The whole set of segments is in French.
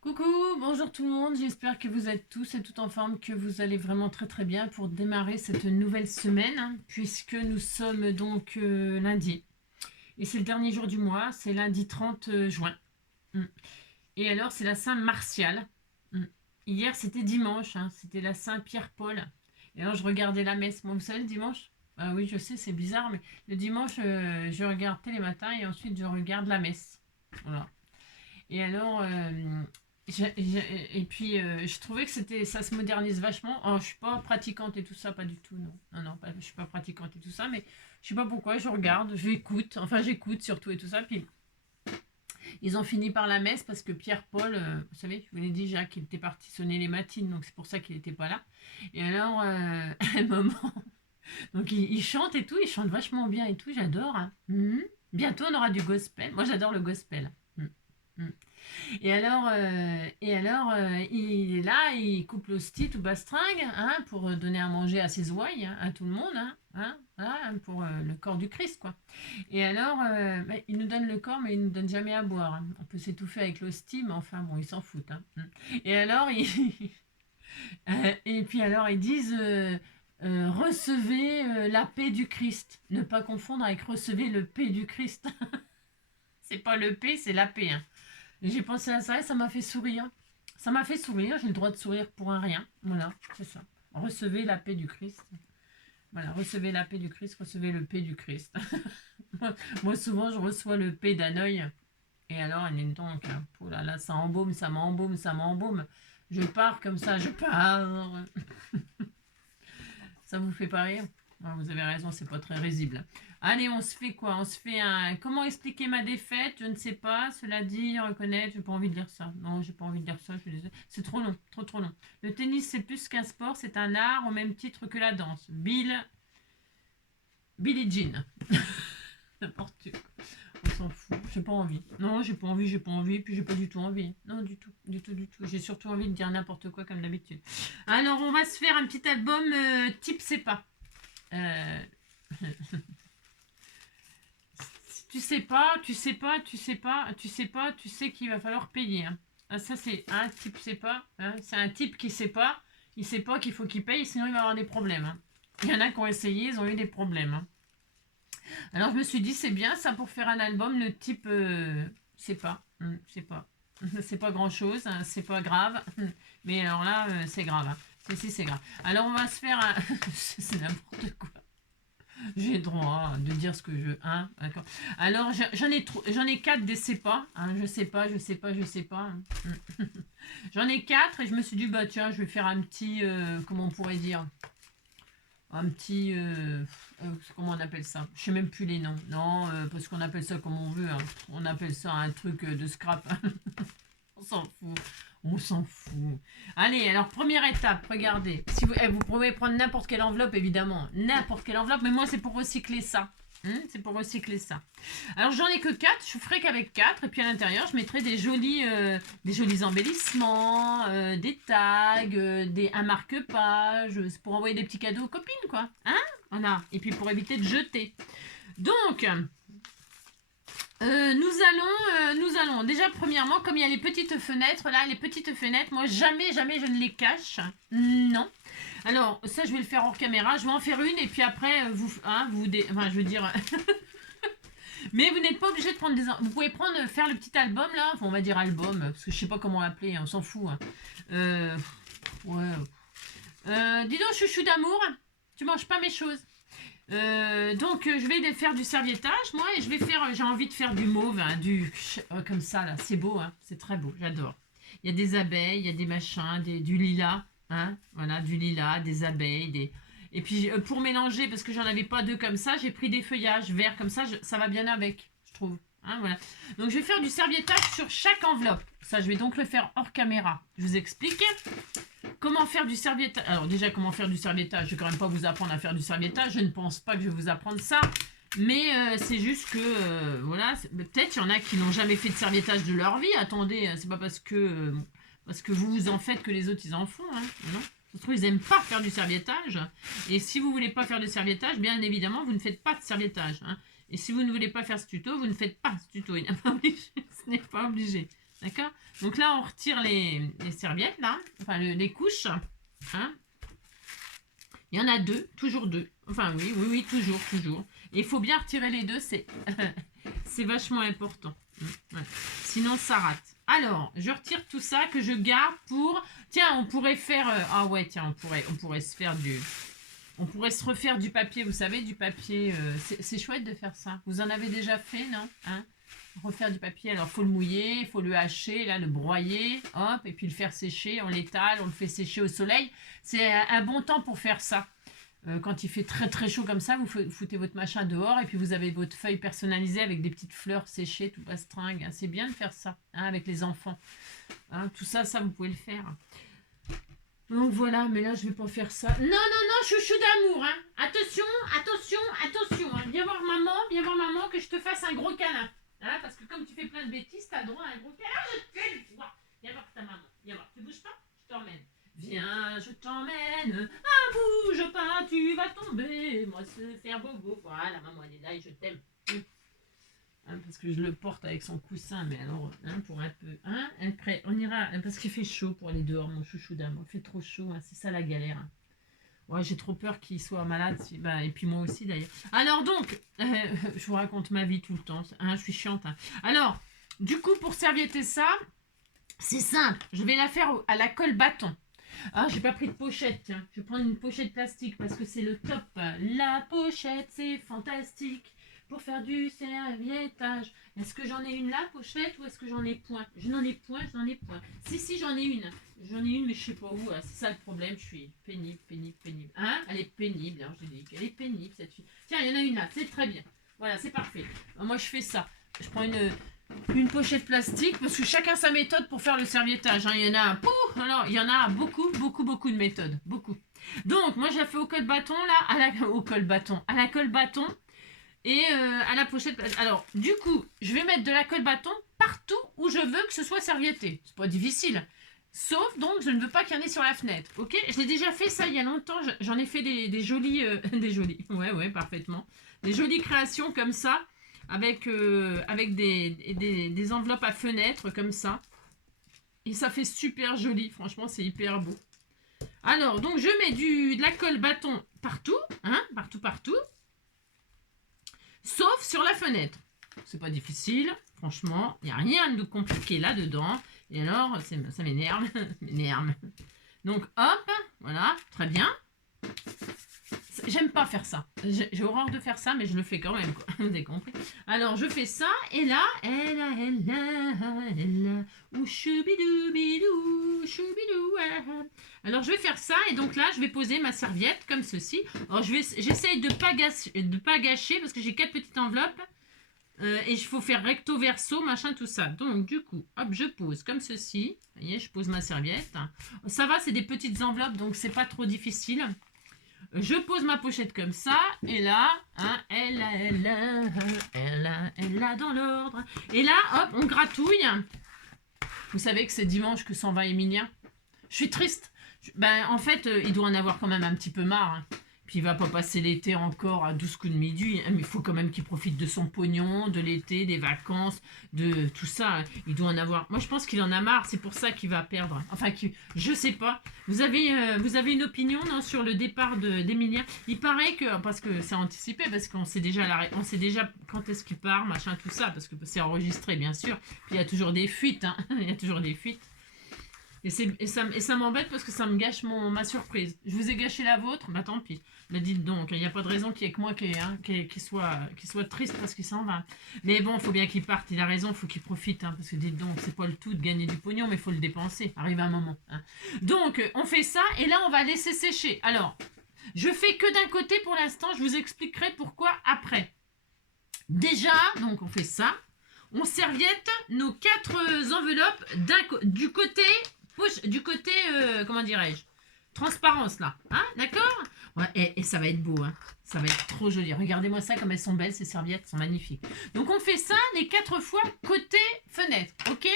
Coucou, bonjour tout le monde, j'espère que vous êtes tous et toutes en forme, que vous allez vraiment très très bien pour démarrer cette nouvelle semaine, puisque nous sommes donc lundi. Et c'est le dernier jour du mois, c'est lundi 30 juin. Mm. Et alors c'est la Saint Martial. Mm. Hier c'était dimanche, c'était la Saint Pierre-Paul. Et alors je regardais la messe. Moi vous savez le dimanche. Ah oui, je sais, c'est bizarre, mais le dimanche, je regarde Télématin et ensuite je regarde la messe. Voilà. Et alors, et puis je trouvais que ça se modernise vachement. Alors, je suis pas pratiquante et tout ça, pas du tout, non. Non, non, je suis pas pratiquante et tout ça, mais je sais pas pourquoi, je regarde, j'écoute surtout et tout ça. Puis ils ont fini par la messe parce que Pierre-Paul, vous savez, je vous l'ai dit, Jacques, il était parti sonner les matines, donc c'est pour ça qu'il n'était pas là. Et alors, à un moment, donc il chante et tout, il chante vachement bien et tout, j'adore, hein. Bientôt on aura du gospel. Moi j'adore le gospel. Mhm. Mhm. Il est là, il coupe l'hostie tout bastringue, pour donner à manger à ses ouailles, à tout le monde, voilà, pour le corps du Christ, quoi. Et alors, il nous donne le corps, mais il nous donne jamais à boire, hein. On peut s'étouffer avec l'hostie, mais enfin, bon, ils s'en foutent, hein. Et alors, et puis alors, ils disent, recevez la paix du Christ. Ne pas confondre avec recevez le paix du Christ. C'est pas le paix, c'est la paix, hein. J'ai pensé à ça et ça m'a fait sourire. Ça m'a fait sourire, j'ai le droit de sourire pour un rien. Voilà, c'est ça. Recevez la paix du Christ. Voilà, recevez la paix du Christ, recevez le paix du Christ. Moi, souvent, je reçois le paix d'un œil. Et alors, il est donc, oh là là, ça embaume, ça m'embaume, ça m'embaume. Je pars comme ça, je pars. Ça vous fait pas rire? Ah, vous avez raison, c'est pas très risible. Allez, on se fait quoi? On se fait un. Comment expliquer ma défaite? Je ne sais pas. Cela dit, reconnaître, j'ai pas envie de lire ça. Non, j'ai pas envie de lire ça. C'est trop long, trop trop long. Le tennis, c'est plus qu'un sport, c'est un art au même titre que la danse. Billie Jean. N'importe quoi. On s'en fout. J'ai pas envie. Non, j'ai pas envie, puis j'ai pas du tout envie. Non, du tout, du tout, du tout. J'ai surtout envie de dire n'importe quoi comme d'habitude. Alors, on va se faire un petit album type C'est pas. Euh, Si tu sais pas, tu sais pas, tu sais pas, tu sais pas, tu sais qu'il va falloir payer, hein. Ah, ça, c'est un type sait pas, hein. C'est un type qui sait pas. Il sait pas qu'il faut qu'il paye, sinon il va avoir des problèmes, hein. Il y en a qui ont essayé, ils ont eu des problèmes, hein. Alors je me suis dit, c'est bien ça pour faire un album, le type c'est pas. C'est pas. C'est pas grand chose, hein, c'est pas grave. Mais alors là, c'est grave, hein. Si, c'est grave. Alors on va se faire un. C'est n'importe quoi. J'ai droit de dire ce que je. Hein, d'accord. Alors, j'en ai quatre des sais pas, hein. Je sais pas, je sais pas, je sais pas, hein. J'en ai quatre et je me suis dit, bah tiens, je vais faire un petit. Comment on pourrait dire? Un petit. Comment on appelle ça? Je sais même plus les noms. Non, parce qu'on appelle ça comme on veut, hein. On appelle ça un truc de scrap. On s'en fout. On s'en fout. Allez, alors première étape, regardez. Si vous, vous pouvez prendre n'importe quelle enveloppe, évidemment. N'importe quelle enveloppe, mais moi c'est pour recycler ça. C'est pour recycler ça. Alors j'en ai que 4, je ferai qu'avec 4. Et puis à l'intérieur, je mettrai des jolis embellissements, des tags, un marque-page. C'est pour envoyer des petits cadeaux aux copines, quoi. Hein? Voilà. Et puis pour éviter de jeter. Donc, nous allons. Déjà, premièrement, comme il y a les petites fenêtres, là, les petites fenêtres, moi, jamais, jamais je ne les cache. Non. Alors, ça, je vais le faire hors caméra. Je vais en faire une et puis après, enfin, je veux dire. Mais vous n'êtes pas obligé de prendre des. Vous pouvez faire le petit album, là. Enfin, on va dire album, parce que je sais pas comment l'appeler, hein, on s'en fout, hein. Ouais. Dis donc, chouchou d'amour, tu manges pas mes choses. Donc je vais faire du serviettage moi et j'ai envie de faire du mauve, hein, comme ça là, c'est beau, hein, c'est très beau, j'adore. Il y a des abeilles, il y a des machins, du lilas, hein, voilà, du lilas, des abeilles, et puis pour mélanger, parce que j'en avais pas deux comme ça, j'ai pris des feuillages verts comme ça, ça va bien avec, je trouve. Hein, voilà. Donc je vais faire du serviettage sur chaque enveloppe. Ça, je vais donc le faire hors caméra. Je vous explique. Comment faire du serviettage? Alors déjà, comment faire du serviettage? Je vais quand même pas vous apprendre à faire du serviettage. Je ne pense pas que je vais vous apprendre ça. Mais c'est juste que, voilà, peut-être il y en a qui n'ont jamais fait de serviettage de leur vie. Attendez, c'est pas parce que vous en faites que les autres, ils en font, hein. Non. Ça se trouve, ils n'aiment pas faire du serviettage. Et si vous voulez pas faire de serviettage, bien évidemment, vous ne faites pas de serviettage, hein. Et si vous ne voulez pas faire ce tuto, vous ne faites pas ce tuto. Ce n'est pas obligé. D'accord? Donc là, on retire les serviettes, là. Enfin, les couches. Hein? Il y en a deux, toujours deux. Enfin, oui, toujours, toujours. Et il faut bien retirer les deux, c'est c'est vachement important. Ouais. Sinon, ça rate. Alors, je retire tout ça que je garde pour... Tiens, on pourrait faire... Ah ouais, tiens, on pourrait se faire du... On pourrait se refaire du papier, vous savez, du papier... c'est chouette de faire ça. Vous en avez déjà fait, non? Hein? Refaire du papier, alors faut le mouiller, il faut le hacher, là, le broyer, hop, et puis le faire sécher, on l'étale, on le fait sécher au soleil. C'est un bon temps pour faire ça. Quand il fait très très chaud comme ça, vous foutez votre machin dehors et puis vous avez votre feuille personnalisée avec des petites fleurs séchées, tout bastringue. Hein. C'est bien de faire ça hein, avec les enfants. Hein, tout ça, vous pouvez le faire. Donc voilà, mais là je vais pas faire ça. Non, chouchou d'amour, hein. Attention, attention, attention. Hein. Viens voir maman, que je te fasse un gros câlin. Hein, parce que comme tu fais plein de bêtises, t'as droit à un gros câlin. Je te vois. Viens voir ta maman. Viens voir. Tu bouges pas? Je t'emmène. Viens, je t'emmène. Ah, bouge pas, tu vas tomber. Moi, se faire bobo. Voilà, maman, elle est là et je t'aime. Hein, parce que je le porte avec son coussin, mais alors, hein, pour un peu. Hein, après, on ira, parce qu'il fait chaud pour aller dehors, mon chouchou d'amour. Il fait trop chaud, hein, c'est ça la galère. Hein. Ouais, j'ai trop peur qu'il soit malade, bah, et puis moi aussi d'ailleurs. Alors donc, je vous raconte ma vie tout le temps, hein, je suis chiante. Hein. Alors, du coup, pour servietter ça, c'est simple, je vais la faire à la colle bâton. Ah, j'ai pas pris de pochette, tiens, je vais prendre une pochette plastique parce que c'est le top. La pochette, c'est fantastique pour faire du serviettage. Est-ce que j'en ai une là, pochette, ou est-ce que j'en ai point? Je n'en ai point. Si, j'en ai une. J'en ai une, mais je sais pas où. C'est ça le problème, je suis pénible. Hein? Elle est pénible, hein, je dis qu'elle est pénible, cette fille. Tiens, il y en a une là, c'est très bien. Voilà, c'est parfait. Moi, je fais ça. Je prends une pochette plastique, parce que chacun sa méthode pour faire le serviettage. Hein. Il y en a, alors, il y en a beaucoup de méthodes. Beaucoup. Donc, moi, je la fais au colle bâton, là, au colle bâton, à la colle bâton. Et à la pochette. Alors, du coup, je vais mettre de la colle bâton partout où je veux que ce soit servietté. C'est pas difficile. Sauf donc, je ne veux pas qu'il y en ait sur la fenêtre. Ok? Je l'ai déjà fait ça il y a longtemps. J'en ai fait des jolis. Des jolis. Ouais, parfaitement. Des jolies créations comme ça. Avec des enveloppes à fenêtre comme ça. Et ça fait super joli. Franchement, c'est hyper beau. Alors, donc, je mets de la colle bâton partout. Hein? Partout. Sauf sur la fenêtre. C'est pas difficile, franchement. Il n'y a rien de compliqué là-dedans. Et alors, ça m'énerve. Donc, hop, voilà, très bien. J'aime pas faire ça. J'ai horreur de faire ça, mais je le fais quand même, quoi. Vous avez compris? Alors, je fais ça, et là, elle a, ou choubidou, alors, je vais faire ça, et donc là, je vais poser ma serviette, comme ceci. Alors, j'essaye de pas gâcher, parce que j'ai 4 petites enveloppes, et il faut faire recto, verso, machin, tout ça. Donc, du coup, hop, je pose comme ceci. Vous voyez, je pose ma serviette. Ça va, c'est des petites enveloppes, donc c'est pas trop difficile. Je pose ma pochette comme ça, et là, hein, elle a dans l'ordre. Et là, hop, on gratouille. Vous savez que c'est dimanche que s'en va Emilien. Je suis triste. En fait, il doit en avoir quand même un petit peu marre. Hein. Puis il va pas passer l'été encore à 12 coups de midi. Hein, mais il faut quand même qu'il profite de son pognon, de l'été, des vacances, de tout ça. Il doit en avoir. Moi, je pense qu'il en a marre. C'est pour ça qu'il va perdre. Enfin, je sais pas. Vous avez une opinion non, sur le départ d'Emilien? Il paraît que, parce que c'est anticipé, parce qu'on sait déjà quand est-ce qu'il part, machin, tout ça, parce que c'est enregistré, bien sûr. Puis il y a toujours des fuites. Hein. Il y a toujours des fuites. Et ça m'embête parce que ça me gâche ma surprise. Je vous ai gâché la vôtre, bah tant pis. Mais dites donc, il n'y a pas de raison qu'il y ait que moi qui soit triste parce qu'il s'en va. Mais bon, il faut bien qu'il parte, il a raison, il faut qu'il profite. Hein, parce que dites donc, c'est pas le tout de gagner du pognon, mais il faut le dépenser. Arrive un moment. Hein. Donc, on fait ça et là, on va laisser sécher. Alors, je fais que d'un côté pour l'instant, je vous expliquerai pourquoi après. Déjà, donc on fait ça. On serviette nos 4 enveloppes du côté... comment dirais-je, transparence là, hein, d'accord? Ouais, et ça va être beau, hein. Ça va être trop joli. Regardez-moi ça, comme elles sont belles, ces serviettes, sont magnifiques. Donc on fait ça les 4 fois côté fenêtre, ok?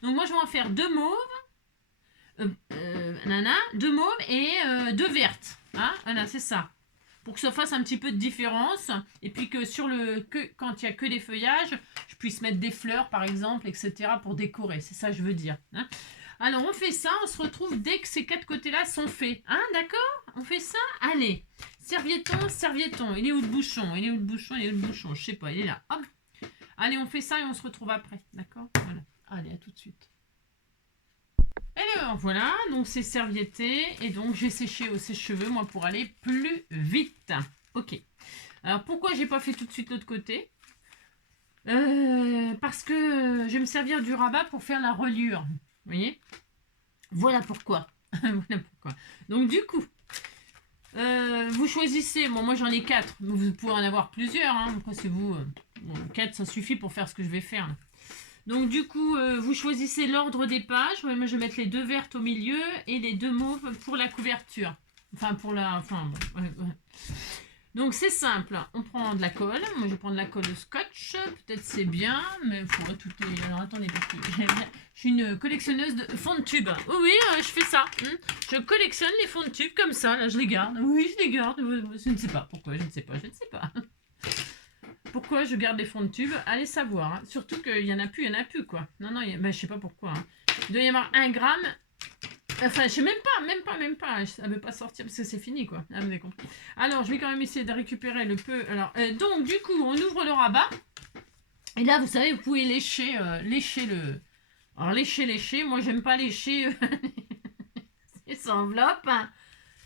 Donc moi je vais en faire 2 mauves, 2 mauves et 2 vertes, hein? Voilà, c'est ça. Pour que ça fasse un petit peu de différence, et puis que quand il n'y a que des feuillages, je je puisse mettre des fleurs, par exemple, etc. pour décorer. C'est ça que je veux dire. Hein. Alors, on fait ça. On se retrouve dès que ces 4 côtés-là sont faits. Hein, d'accord? On fait ça? Allez. Servietton, servietton. Il est où le bouchon? Il est où le bouchon? Il est où le bouchon? Je sais pas. Il est là. Hop. Allez, on fait ça et on se retrouve après. D'accord? Voilà. Allez, à tout de suite. Et alors, voilà. Donc, c'est servietté. Et donc, j'ai séché au sèche-cheveux, moi, pour aller plus vite. Ok. Alors, pourquoi j'ai pas fait tout de suite l'autre côté? Parce que je vais me servir du rabat pour faire la reliure. Vous voyez? Voilà pourquoi. Voilà pourquoi. Donc, du coup, vous choisissez. Bon, moi, j'en ai 4. Vous pouvez en avoir plusieurs. Hein. Après, c'est vous. Bon, 4, ça suffit pour faire ce que je vais faire. Là. Donc, du coup, vous choisissez l'ordre des pages. Ouais, moi, je vais mettre les 2 vertes au milieu et les 2 mauves pour la couverture. Enfin, pour la... Enfin, bon, ouais. Donc c'est simple, on prend de la colle, moi je vais prendre de la colle scotch, peut-être c'est bien, mais il faudrait tout... Alors attendez, parce que je suis une collectionneuse de fonds de tube. Oui, je fais ça, je collectionne les fonds de tube comme ça, là je les garde, oui je les garde, je ne sais pas pourquoi, je ne sais pas. Pourquoi je garde les fonds de tube, allez savoir, hein. Surtout qu'il n'y en a plus, quoi. Non, ben, je sais pas pourquoi. Hein. Il doit y avoir 1 gramme... Enfin, je sais même pas. Ça ne veut pas sortir parce que c'est fini, quoi. Ah, vous avez compris. Alors, je vais quand même essayer de récupérer le peu. Alors, donc, du coup, on ouvre le rabat. Et là, vous savez, vous pouvez lécher le... Alors, lécher. Moi, j'aime pas lécher les enveloppes.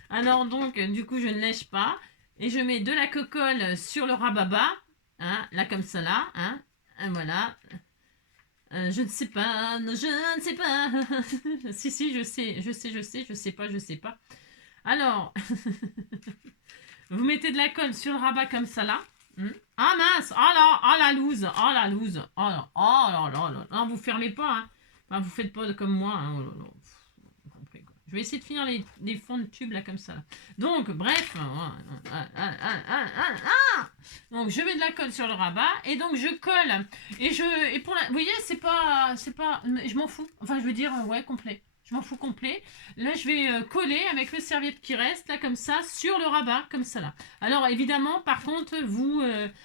Alors, donc, du coup, je ne lèche pas. Et je mets de la cocolle sur le rabat. Hein, là, comme ça, là. Hein, et voilà. Je ne sais pas, non, je ne sais pas. si, je sais pas. Alors, vous mettez de la colle sur le rabat comme ça là. Ah mince, la loose, non, vous fermez pas, hein. Enfin, vous faites pas comme moi, hein. Oh là là. Je vais essayer de finir les fonds de tube là comme ça. Là. Donc, bref. Donc, je mets de la colle sur le rabat et donc je colle. Et pour la, vous voyez, c'est pas, je m'en fous. Enfin, je veux dire, ouais, complet. Je m'en fous complet. Là, je vais coller avec le serviette qui reste là comme ça sur le rabat comme ça là. Alors, évidemment, par contre, vous,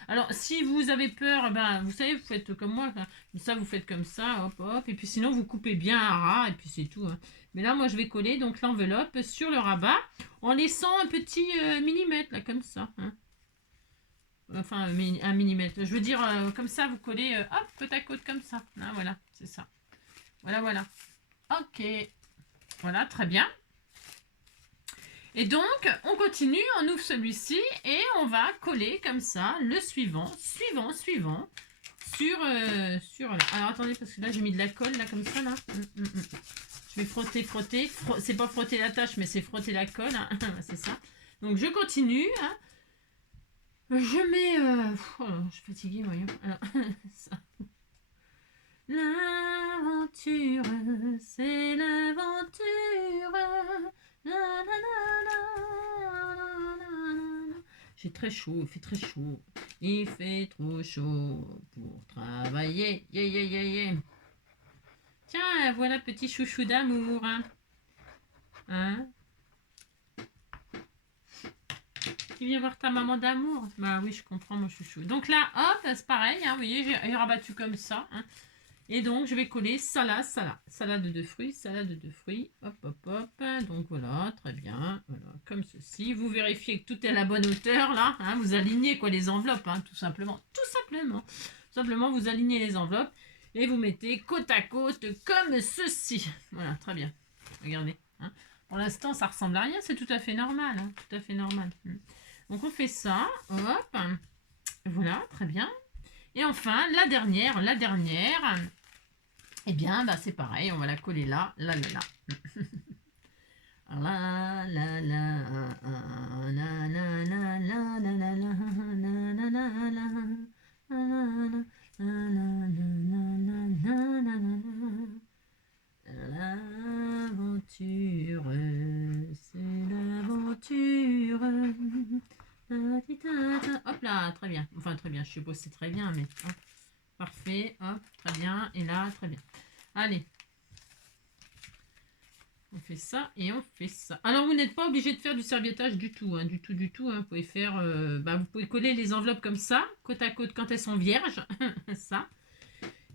alors si vous avez peur, ben, vous savez, vous faites comme moi. Ça, vous faites comme ça, hop. Et puis sinon, vous coupez bien à ras et puis c'est tout. Hein. Mais là, moi, je vais coller donc l'enveloppe sur le rabat en laissant un petit millimètre, là, comme ça. Hein. Enfin, un millimètre. Je veux dire, comme ça, vous collez, hop, côte à côte, comme ça. Hein, voilà, c'est ça. Voilà. Ok. Voilà, très bien. Et donc, on continue, on ouvre celui-ci et on va coller comme ça le suivant. Sur... Alors, attendez, parce que là, j'ai mis de la colle, là, comme ça, là. Je vais frotter. C'est pas frotter la tâche, mais c'est frotter la colle. Hein. C'est ça. Donc, je continue. Hein. Je mets... je suis fatiguée, voyons. Alors, ça. L'aventure, c'est l'aventure. J'ai très chaud, il fait très chaud. Il fait trop chaud pour travailler. Yeah. Tiens, voilà petit chouchou d'amour. Hein? Tu viens voir ta maman d'amour? Bah oui, je comprends mon chouchou. Donc là, hop, c'est pareil. Hein, vous voyez, j'ai rabattu comme ça. Hein. Et donc, je vais coller salade. Salade de 2 fruits, Hop. Donc voilà, très bien. Voilà, comme ceci. Vous vérifiez que tout est à la bonne hauteur, là. Hein, vous alignez quoi les enveloppes, hein, tout simplement. Simplement, vous alignez les enveloppes. Et vous mettez côte à côte comme ceci. Voilà, très bien. Regardez. Hein. Pour l'instant, ça ressemble à rien. C'est tout à fait normal. Hein, tout à fait normal. Donc, on fait ça. Hop. Voilà, très bien. Et enfin, la dernière. Eh bien, bah, c'est pareil. On va la coller là. Là. L'aventure, c'est l'aventure. Hop là, très bien. Enfin, très bien. Je suppose que c'est très bien, mais hop, parfait. Hop, très bien. Et là, très bien. Allez. On fait ça et on fait ça. Alors, vous n'êtes pas obligé de faire du serviettage du tout. Hein, du tout. Hein. Vous pouvez faire... vous pouvez coller les enveloppes comme ça, côte à côte, quand elles sont vierges. Ça.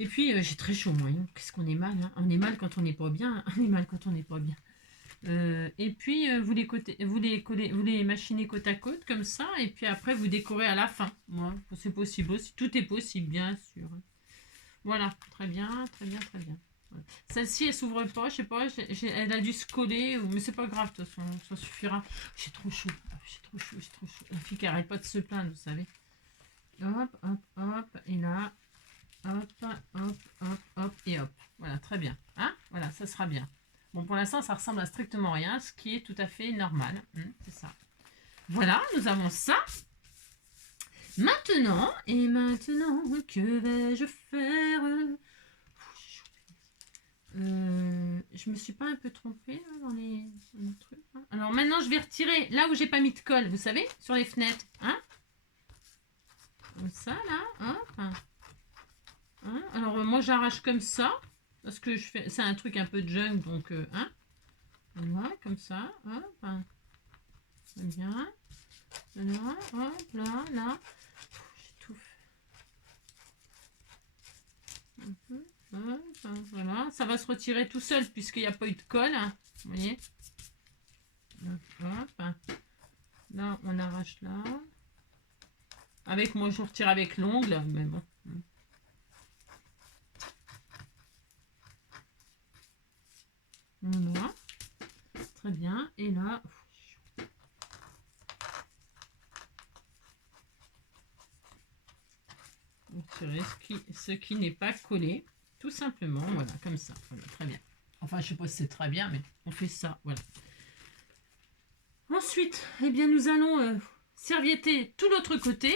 Et puis, j'ai très chaud, moi. Hein. Qu'est-ce qu'on est mal, hein. On est mal quand on n'est pas bien. On est mal quand on n'est pas bien. Et puis, vous les machinez côte à côte, comme ça. Et puis après, vous décorez à la fin. Moi, c'est possible aussi. Tout est possible, bien sûr. Voilà, très bien, très bien, très bien. Voilà. Celle-ci, elle s'ouvre pas, je sais pas, elle a dû se coller, mais c'est pas grave, de toute façon, ça suffira. J'ai trop chaud, j'ai trop chaud, j'ai trop chaud. La fille qui arrête pas de se plaindre, vous savez. Hop, hop, hop, et là, hop, hop, hop, hop, et hop. Voilà, très bien. Hein, voilà, ça sera bien. Bon, pour l'instant, ça ressemble à strictement rien, ce qui est tout à fait normal. C'est ça. Voilà, nous avons ça. Maintenant, que vais-je faire? Je me suis pas un peu trompée là, dans les trucs. Hein. Alors maintenant, je vais retirer là où j'ai pas mis de colle, vous savez, sur les fenêtres. Hein, comme ça, là. Hop. Hein, alors, moi, j'arrache comme ça. Parce que je fais, c'est un truc un peu junk, donc, hein. Voilà, comme ça. Hop. Très bien. Là, hop, là, là. J'étouffe. Voilà, ça va se retirer tout seul puisqu'il n'y a pas eu de colle. Hein. Vous voyez? Hop. Là, on arrache là. Avec moi, je retire avec l'ongle, mais bon. Voilà. Très bien. Et là... retirer ce qui n'est pas collé. Tout simplement. Voilà, comme ça. Voilà, très bien. Enfin, je sais pas si c'est très bien, mais on fait ça. Voilà. Ensuite, eh bien, nous allons servietter tout l'autre côté.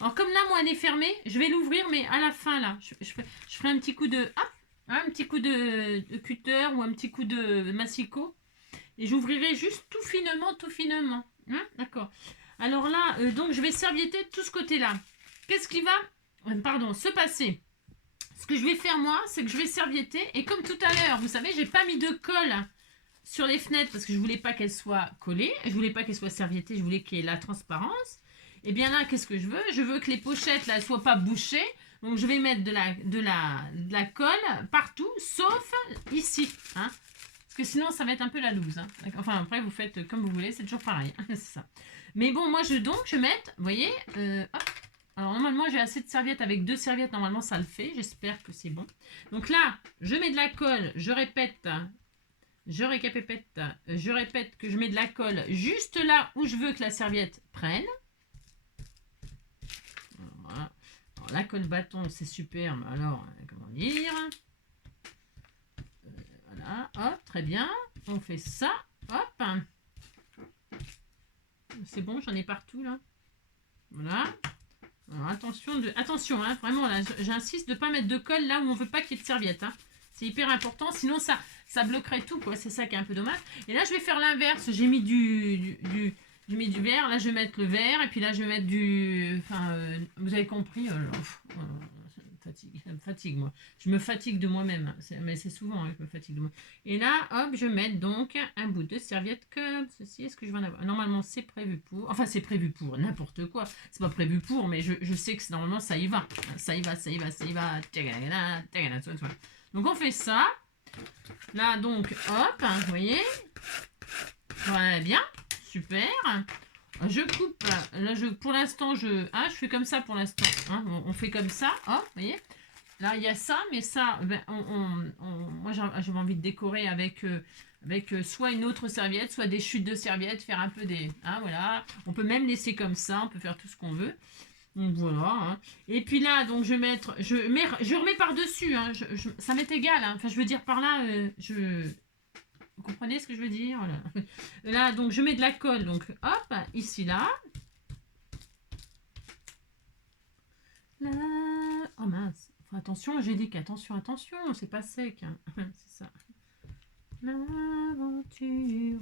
Alors, comme là, moi, elle est fermée, je vais l'ouvrir, mais à la fin, là, je ferai un petit coup de... Hop, un petit coup de cutter ou un petit coup de massicot. Et j'ouvrirai juste tout finement, tout finement. Hein, d'accord. Alors là, donc, je vais servietter tout ce côté-là. Qu'est-ce qui va, se passer? Ce que je vais faire, moi, c'est que je vais servietter. Et comme tout à l'heure, vous savez, j'ai pas mis de colle sur les fenêtres parce que je voulais pas qu'elles soient collées. Je voulais pas qu'elles soient serviettées. Je voulais qu'il y ait la transparence. Et bien là, qu'est-ce que je veux? Je veux que les pochettes, là, soient pas bouchées. Donc, je vais mettre de la colle partout, sauf ici. Hein, parce que sinon, ça va être un peu la loose. Hein. Enfin, après, vous faites comme vous voulez. C'est toujours pareil. C'est ça. Mais bon, moi, je mette, vous voyez, hop. Alors, normalement, j'ai assez de serviettes. Avec 2 serviettes, normalement, ça le fait. J'espère que c'est bon. Donc là, je mets de la colle. Je répète que je mets de la colle juste là où je veux que la serviette prenne. Voilà. Alors, la colle bâton, c'est super. Mais alors, comment dire? Voilà, hop, très bien. On fait ça. Hop. C'est bon, j'en ai partout là. Voilà. Alors, attention, hein, vraiment, là, j'insiste de ne pas mettre de colle là où on ne veut pas qu'il y ait de serviette. Hein. C'est hyper important, sinon ça bloquerait tout, quoi. C'est ça qui est un peu dommage. Et là, je vais faire l'inverse. J'ai mis du vert, là, je vais mettre le vert, et puis là, je vais mettre du... Enfin, vous avez compris, ça me fatigue, moi. Je me fatigue de moi-même, mais c'est souvent que je me fatigue de moi. Et là, hop, je vais mettre donc un bout de serviette comme ceci. Est-ce que je vais en avoir? Normalement, c'est prévu pour... Enfin, c'est prévu pour n'importe quoi. C'est pas prévu pour, mais je sais que normalement, ça y va. Ça y va. Donc, on fait ça. Là, donc, hop, vous voyez? Voilà, bien. Super. Je coupe, là pour l'instant je fais comme ça pour l'instant, hein, on fait comme ça, oh, vous voyez, là il y a ça, mais ça, ben, moi j'ai envie de décorer avec soit une autre serviette, soit des chutes de serviettes, faire un peu des, hein, voilà, on peut même laisser comme ça, on peut faire tout ce qu'on veut, donc voilà, hein. Et puis là, donc je remets par-dessus, hein, ça m'est égal, hein, enfin je veux dire par là, vous comprenez ce que je veux dire? Là, donc, je mets de la colle. Donc, hop, ici, là. Là. Oh mince. Enfin, attention, j'ai dit qu'attention, c'est pas sec. Hein. C'est ça. L'aventure,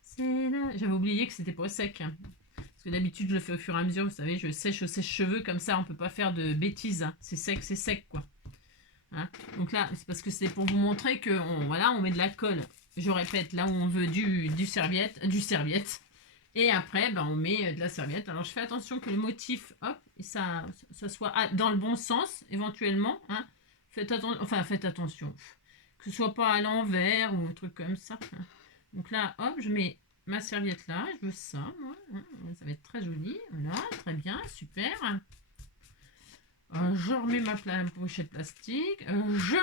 c'est là. J'avais oublié que c'était pas sec. Hein. Parce que d'habitude, je le fais au fur et à mesure. Vous savez, je sèche au sèche-cheveux. Comme ça, on peut pas faire de bêtises. Hein. C'est sec, quoi. Hein. Donc là, c'est parce que c'est pour vous montrer que on met de la colle. Je répète, là où on veut du serviette. Et après, ben, on met de la serviette. Alors, je fais attention que le motif, hop, ça soit dans le bon sens, éventuellement. Hein. faites attention, enfin faites attention, que ce soit pas à l'envers ou un truc comme ça. Donc là, hop, je mets ma serviette là, je veux ça, moi, hein, ça va être très joli, voilà, très bien, super. Je remets ma pochette plastique, je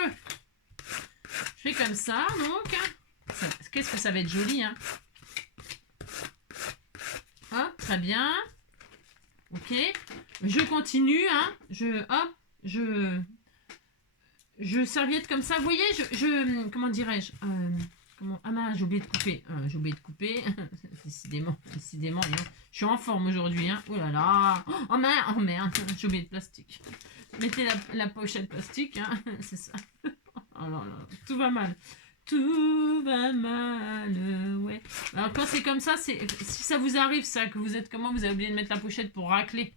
fais comme ça, donc, qu'est-ce que ça va être joli, hein. Hop, très bien. Ok, je continue, hein. Je serviette comme ça. Vous voyez, comment dirais-je, ah mince, j'ai oublié de couper. Décidément, je suis en forme aujourd'hui, hein. Oh là là. Oh merde, j'ai oublié de plastique. Mettez la pochette plastique, hein. C'est ça. Oh là là, tout va mal. Tout va mal, ouais. Alors quand c'est comme ça, si ça vous arrive, ça, que vous êtes comme moi, vous avez oublié de mettre la pochette pour racler,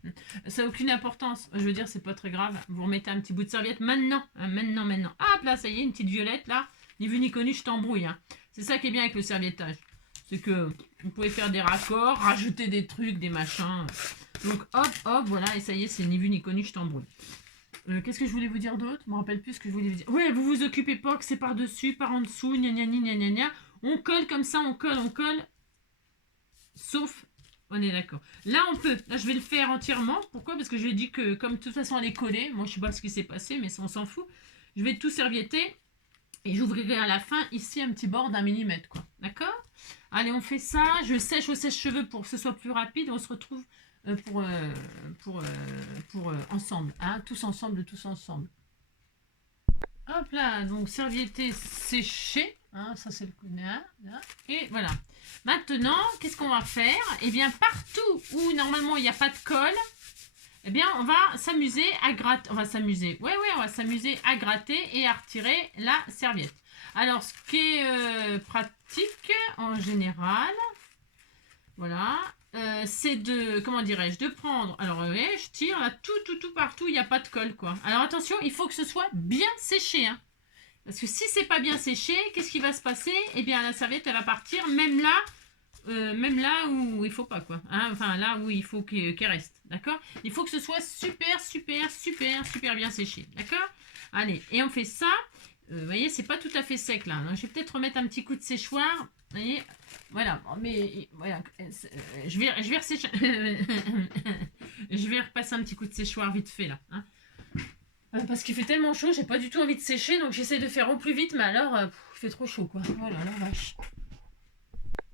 ça n'a aucune importance. Je veux dire, c'est pas très grave. Vous remettez un petit bout de serviette maintenant, hein, maintenant. Hop là, ça y est, une petite violette là. Ni vu ni connu, je t'embrouille. Hein. C'est ça qui est bien avec le serviettage. C'est que vous pouvez faire des raccords, rajouter des trucs, des machins. Donc hop, voilà, et ça y est, c'est ni vu ni connu, je t'embrouille. Qu'est-ce que je voulais vous dire d'autre? Je me rappelle plus ce que je voulais vous dire. Ouais, vous vous occupez pas que c'est par-dessus, par en dessous, gna. On colle comme ça, on colle. Sauf, on est d'accord. Là, on peut. Là, je vais le faire entièrement. Pourquoi? Parce que je lui ai dit que, comme de toute façon, elle est collée. Moi, je sais pas ce qui s'est passé, mais ça, on s'en fout. Je vais tout servietter. Et j'ouvrirai à la fin, ici, un petit bord d'1 millimètre, quoi. D'accord? Allez, on fait ça. Je sèche au sèche-cheveux pour que ce soit plus rapide. On se retrouve pour ensemble, hein, tous ensemble. Hop là, donc serviette séchée, hein, ça c'est le coup de là, et voilà. Maintenant, qu'est-ce qu'on va faire? Eh bien, partout où normalement il n'y a pas de colle, eh bien, on va s'amuser à gratter, on va s'amuser à gratter et à retirer la serviette. Alors, ce qui est pratique en général, voilà, c'est de, comment dirais-je, de prendre, alors ouais, je tire là, tout partout, il n'y a pas de colle, quoi. Alors attention, il faut que ce soit bien séché, hein. Parce que si c'est pas bien séché, qu'est-ce qui va se passer? Eh bien, la serviette, elle va partir, même là où il faut pas, quoi. Hein, enfin, là où il faut qu'elle reste, d'accord? Il faut que ce soit super bien séché, d'accord? Allez, et on fait ça. Vous voyez, c'est pas tout à fait sec, là. Je vais peut-être remettre un petit coup de séchoir. Vous voyez, voilà, mais voilà, je vais ressécher. Je vais repasser un petit coup de séchoir vite fait là, hein. Parce qu'il fait tellement chaud, j'ai pas du tout envie de sécher, donc j'essaie de faire au plus vite, mais alors il fait trop chaud, quoi. Voilà, la vache.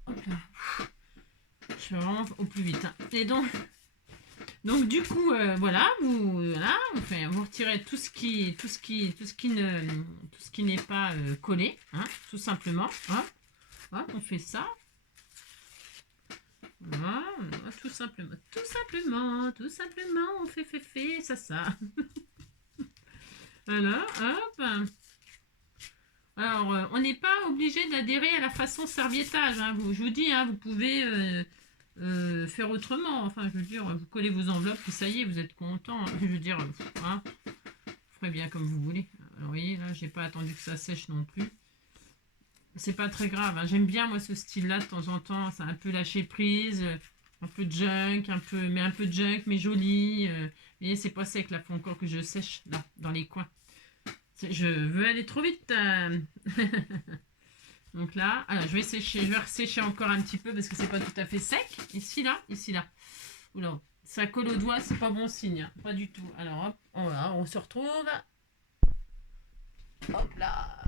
Hop là. Je fais vraiment au plus vite, hein. Et donc du coup, voilà, vous retirez tout ce qui n'est pas collé, hein, tout simplement. Hein. Hop, on fait ça. Voilà, tout simplement, on fait ça. Voilà, hop. Alors, on n'est pas obligé d'adhérer à la façon serviettage, hein. Je vous dis, hein, vous pouvez faire autrement. Enfin, je veux dire, vous collez vos enveloppes, et ça y est, vous êtes content. Hein. Je veux dire, hein, vous ferez bien comme vous voulez. Alors, vous voyez, là, j'ai pas attendu que ça sèche non plus. C'est pas très grave, hein. J'aime bien moi ce style là de temps en temps, c'est un peu lâcher prise, un peu de junk, un peu de junk mais joli. Mais c'est pas sec là, faut encore que je sèche là dans les coins. Je veux aller trop vite. Donc là, alors je vais ressécher encore un petit peu parce que c'est pas tout à fait sec. Ici là. Oula, ça colle au doigt, c'est pas bon signe, hein. Pas du tout. Alors hop, on se retrouve. Hop là.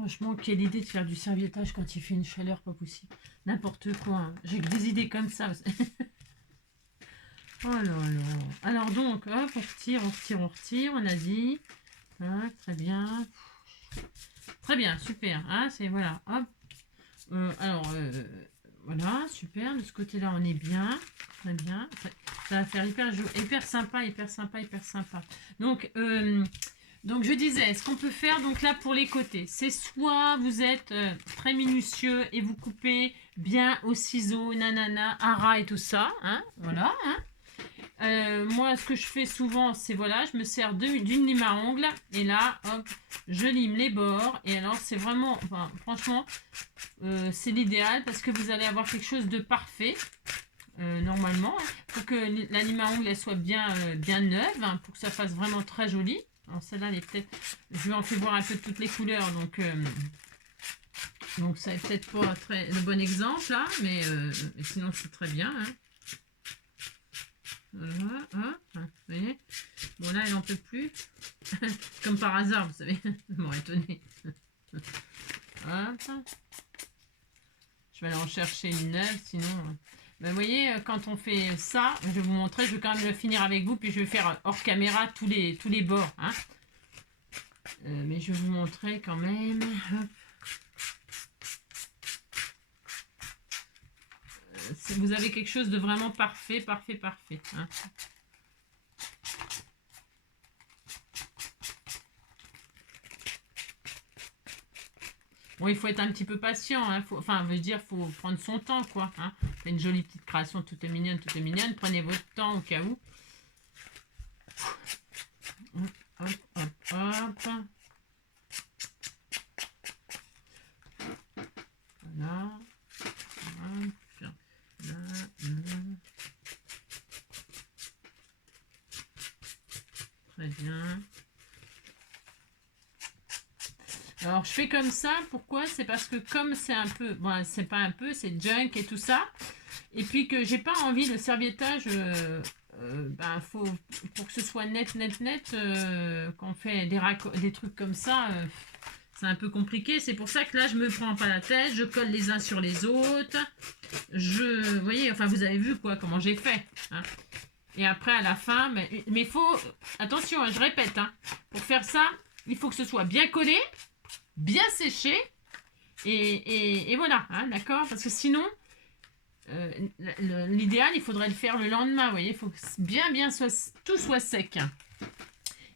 Franchement, quelle idée de faire du serviettage quand il fait une chaleur pas possible. N'importe quoi, hein. J'ai que des idées comme ça. Oh là là. Alors donc, hop, on retire, on a dit. Ah, très bien. Très bien, super. Ah, c'est voilà, hop. Voilà, super. De ce côté-là, on est bien. Très bien. Ça va faire hyper sympa. Donc je disais, ce qu'on peut faire donc là pour les côtés, c'est soit vous êtes très minutieux et vous coupez bien au ciseau, nanana, à ras et tout ça, hein, voilà. Hein. Moi, ce que je fais souvent, c'est voilà, je me sers d'une lime à ongles et là, hop, je lime les bords et alors c'est vraiment, enfin, franchement, c'est l'idéal parce que vous allez avoir quelque chose de parfait. Normalement, il faut que la lime à ongles elle soit bien neuve, hein, pour que ça fasse vraiment très joli. Alors celle-là, elle est peut-être... Je lui en fais voir un peu de toutes les couleurs, donc ça n'est peut-être pas très le bon exemple, là, mais sinon c'est très bien. Hein. Voilà, vous voyez. Bon là, elle n'en peut plus. Comme par hasard, vous savez. Ça m'aurait étonné. Hop. Je vais aller en chercher une neuve, sinon... Ben, vous voyez, quand on fait ça, je vais vous montrer, je vais quand même le finir avec vous, puis je vais faire hors caméra tous les bords. Hein. Mais je vais vous montrer quand même. Hop. Vous avez quelque chose de vraiment parfait, parfait, parfait. Hein. Bon, il faut être un petit peu patient. Hein. Enfin, veut dire, faut prendre son temps, quoi. Hein. C'est une jolie petite création, toute mignonne, toute mignonne. Prenez votre temps au cas où. Hop, hop, hop. Voilà. Très bien. Alors, je fais comme ça. Pourquoi? C'est parce que comme c'est un peu... Bon, c'est pas un peu, c'est junk et tout ça. Et puis que j'ai pas envie, le serviettage... faut, pour que ce soit net, quand on fait des trucs comme ça... c'est un peu compliqué. C'est pour ça que là, je me prends pas la tête. Je colle les uns sur les autres. Vous voyez, enfin, vous avez vu quoi, comment j'ai fait. Hein. Et après, à la fin, mais il faut... Attention, hein, je répète. Hein, pour faire ça, il faut que ce soit bien collé, bien séché. Et voilà, hein, d'accord. Parce que sinon, l'idéal, il faudrait le faire le lendemain. Vous voyez, il faut que tout soit sec. Hein.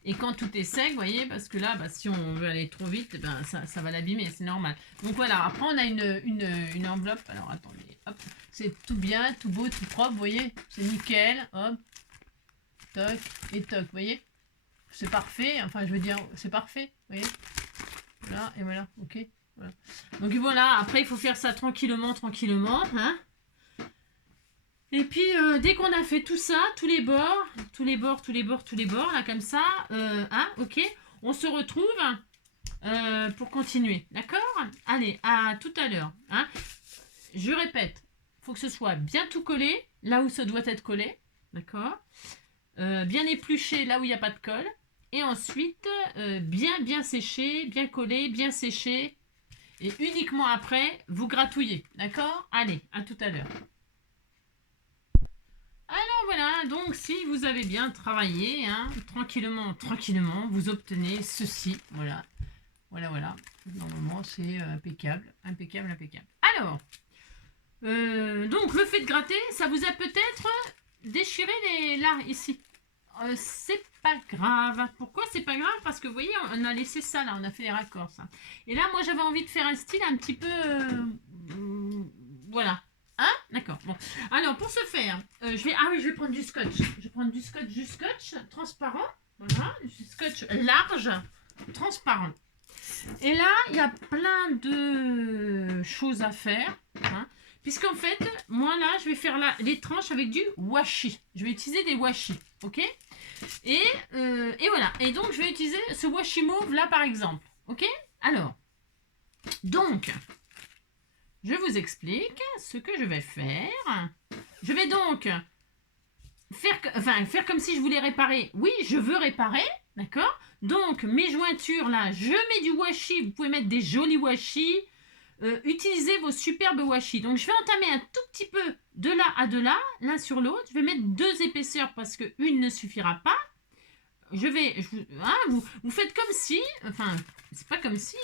Et quand tout est sec, vous voyez, parce que là, si on veut aller trop vite, ça va l'abîmer, c'est normal. Donc voilà, après on a une enveloppe. Alors attendez, hop, c'est tout bien, tout beau, tout propre, vous voyez, c'est nickel, hop, toc et toc, vous voyez. C'est parfait, enfin je veux dire, c'est parfait, vous voyez. Voilà, et voilà, ok. Voilà. Donc voilà, après il faut faire ça tranquillement, hein. Et puis, dès qu'on a fait tout ça, tous les bords, là, comme ça, hein, ok, on se retrouve pour continuer, d'accord? Allez, à tout à l'heure. Hein. Je répète, il faut que ce soit bien tout collé, là où ça doit être collé, d'accord? Bien épluché, là où il n'y a pas de colle. Et ensuite, bien séché, bien collé, bien séché. Et uniquement après, vous gratouillez, d'accord? Allez, à tout à l'heure. Alors voilà, donc si vous avez bien travaillé, hein, tranquillement, vous obtenez ceci. Voilà. Normalement, c'est impeccable. Alors, donc le fait de gratter, ça vous a peut-être déchiré là, ici. C'est pas grave. Pourquoi c'est pas grave? Parce que vous voyez, on a laissé ça là, on a fait les raccords. Ça. Et là, moi, j'avais envie de faire un style un petit peu... voilà. Hein? D'accord. Bon. Alors, pour ce faire, je vais prendre du scotch. Je vais prendre du scotch transparent. Voilà. Du scotch large, transparent. Et là, il y a plein de choses à faire. Hein, puisqu'en fait, moi là, je vais faire les tranches avec du washi. Je vais utiliser des washi. Ok? Et voilà. Et donc, je vais utiliser ce washi mauve là, par exemple. Ok? Alors, donc... je vous explique ce que je vais faire. Je vais donc faire comme si je voulais réparer. Oui, je veux réparer, d'accord? Donc, mes jointures, là, je mets du washi. Vous pouvez mettre des jolis washi. Utilisez vos superbes washi. Donc, je vais entamer un tout petit peu de là à de là, l'un sur l'autre. Je vais mettre 2 épaisseurs parce qu'une ne suffira pas. Vous faites comme si, enfin, c'est pas comme si,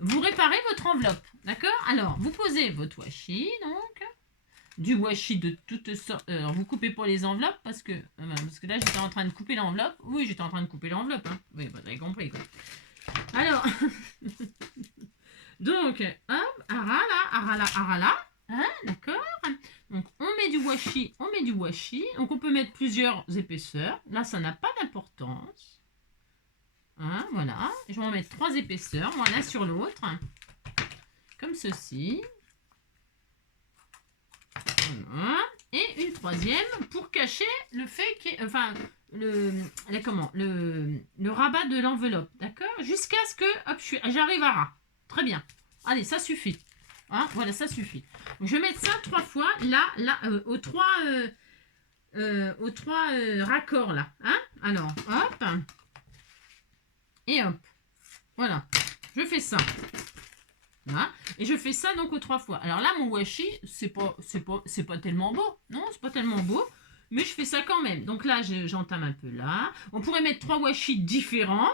vous réparez votre enveloppe, d'accord? Alors, vous posez votre washi, donc, du washi de toutes sortes. Alors, vous coupez pas les enveloppes parce que là, j'étais en train de couper l'enveloppe. Oui, j'étais en train de couper l'enveloppe, hein. Oui, vous avez compris, quoi. Alors, donc, hop, arala, hein, d'accord? Donc, on met du washi. Donc, on peut mettre plusieurs épaisseurs. Là, ça n'a pas d'importance. Hein, voilà. Je vais en mettre 3 épaisseurs, moi, l'un sur l'autre. Comme ceci. Voilà. Et une troisième pour cacher le fait que... enfin, le rabat de l'enveloppe, d'accord? Jusqu'à ce que, hop, j'arrive à ras. Très bien. Allez, ça suffit. Hein, voilà, ça suffit. Je vais mettre ça 3 fois, là, aux trois raccords, là. Hein? Alors, hop. Et hop. Voilà. Je fais ça. Voilà. Et je fais ça donc aux 3 fois. Alors là, mon washi, c'est pas tellement beau. Non, c'est pas tellement beau. Mais je fais ça quand même. Donc là, j'entame un peu là. On pourrait mettre 3 washi différents.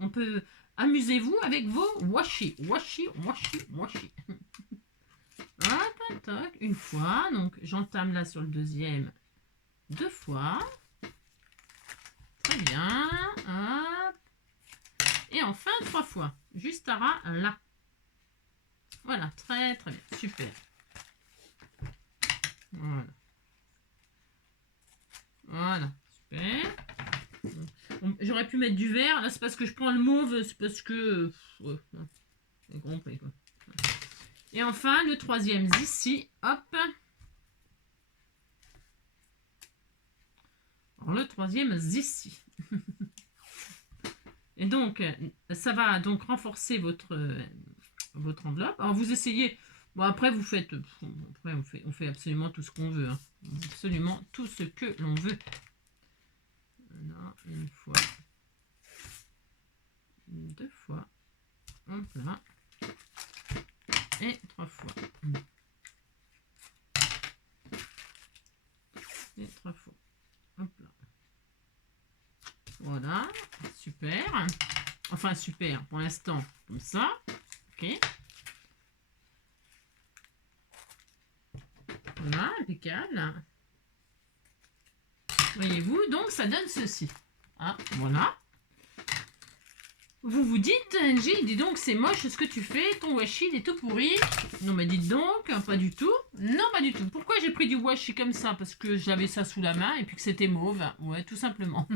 On peut... Amusez-vous avec vos washi. Washi. Hop, toc, une fois. Donc j'entame là sur le deuxième 2 fois. Très bien. Hop. Et enfin 3 fois. Juste à ras là. Voilà, très bien. Super. Voilà. Voilà, super. J'aurais pu mettre du vert. Là, c'est parce que je prends le mauve. C'est parce que... Ouais, c'est compris, quoi. Et enfin, le troisième ici. Hop. Alors, le troisième ici. Et donc, ça va donc renforcer votre enveloppe. Alors, vous essayez... Bon, après, vous faites... Après, on fait absolument tout ce qu'on veut. Hein. Absolument tout ce que l'on veut. Voilà, une fois. 2 fois. Hop là. Et 3 fois. Et 3 fois. Hop là. Voilà. Super. Enfin, super. Pour l'instant, comme ça. Ok. Voilà, impeccable. Voyez-vous, donc ça donne ceci. Hein, voilà. Vous vous dites, Angie, dis donc, c'est moche ce que tu fais, ton washi, il est tout pourri. Non, mais dites donc, pas du tout. Non, pas du tout. Pourquoi j'ai pris du washi comme ça? Parce que j'avais ça sous la main et puis que c'était mauve. Ouais, tout simplement.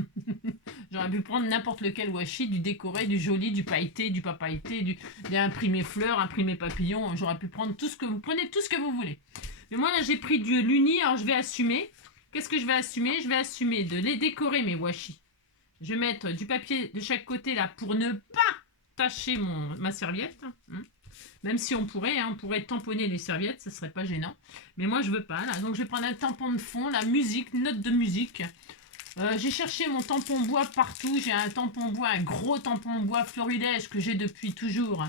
J'aurais pu prendre n'importe lequel washi, du décoré, du joli, du pailleté, du pas pailleté, du imprimé fleurs, imprimé papillon. J'aurais pu prendre tout ce que vous prenez, tout ce que vous voulez. Mais moi, là, j'ai pris du l'uni, alors je vais assumer. Qu'est-ce que je vais assumer? Je vais assumer de les décorer, mes washi. Je vais mettre du papier de chaque côté là pour ne pas tacher ma serviette. Hein. Même si on pourrait tamponner les serviettes, ça serait pas gênant. Mais moi je veux pas. Là. Donc je vais prendre un tampon de fond, la musique, note de musique. J'ai cherché mon tampon bois partout. J'ai un tampon bois, un gros tampon bois florilège que j'ai depuis toujours.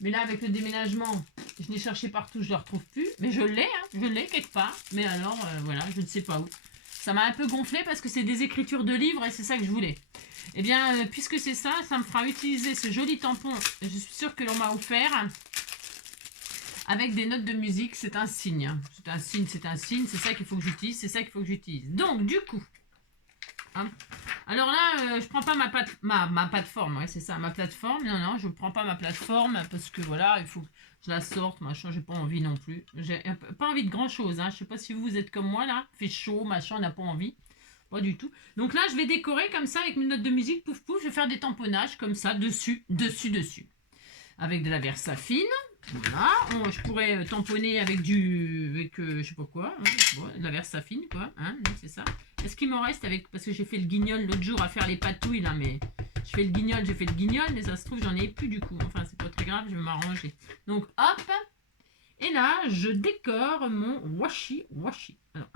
Mais là avec le déménagement, je l'ai cherché partout, je ne le retrouve plus. Mais je l'ai, je l'ai quelque part. Mais alors voilà, je ne sais pas où. Ça m'a un peu gonflé parce que c'est des écritures de livres et c'est ça que je voulais. Eh bien, puisque c'est ça, ça me fera utiliser ce joli tampon. Je suis sûre que l'on m'a offert avec des notes de musique. C'est un signe. C'est un signe, c'est un signe. C'est ça qu'il faut que j'utilise. C'est ça qu'il faut que j'utilise. Donc, du coup. Hein, alors là, je prends pas ma plateforme. Ouais, c'est ça, ma plateforme. Non, je prends pas ma plateforme parce que voilà, il faut que je la sorte, machin. J'ai pas envie non plus. J'ai pas envie de grand chose. Hein. Je sais pas si vous êtes comme moi là. Fait chaud, machin, on n'a pas envie. Pas du tout. Donc là, je vais décorer comme ça avec mes notes de musique. Pouf, pouf. Je vais faire des tamponnages comme ça, dessus. Avec de la Versafine. Voilà. Je pourrais tamponner avec je sais pas quoi. Hein, de la Versafine, quoi. Hein, c'est ça. Est-ce qu'il m'en reste avec... Parce que j'ai fait le guignol l'autre jour à faire les patouilles, là, mais... J'ai fait le guignol, mais ça se trouve, j'en ai plus du coup. Enfin, c'est pas très grave, je vais m'arranger. Donc, hop. Et là, je décore mon washi. Alors...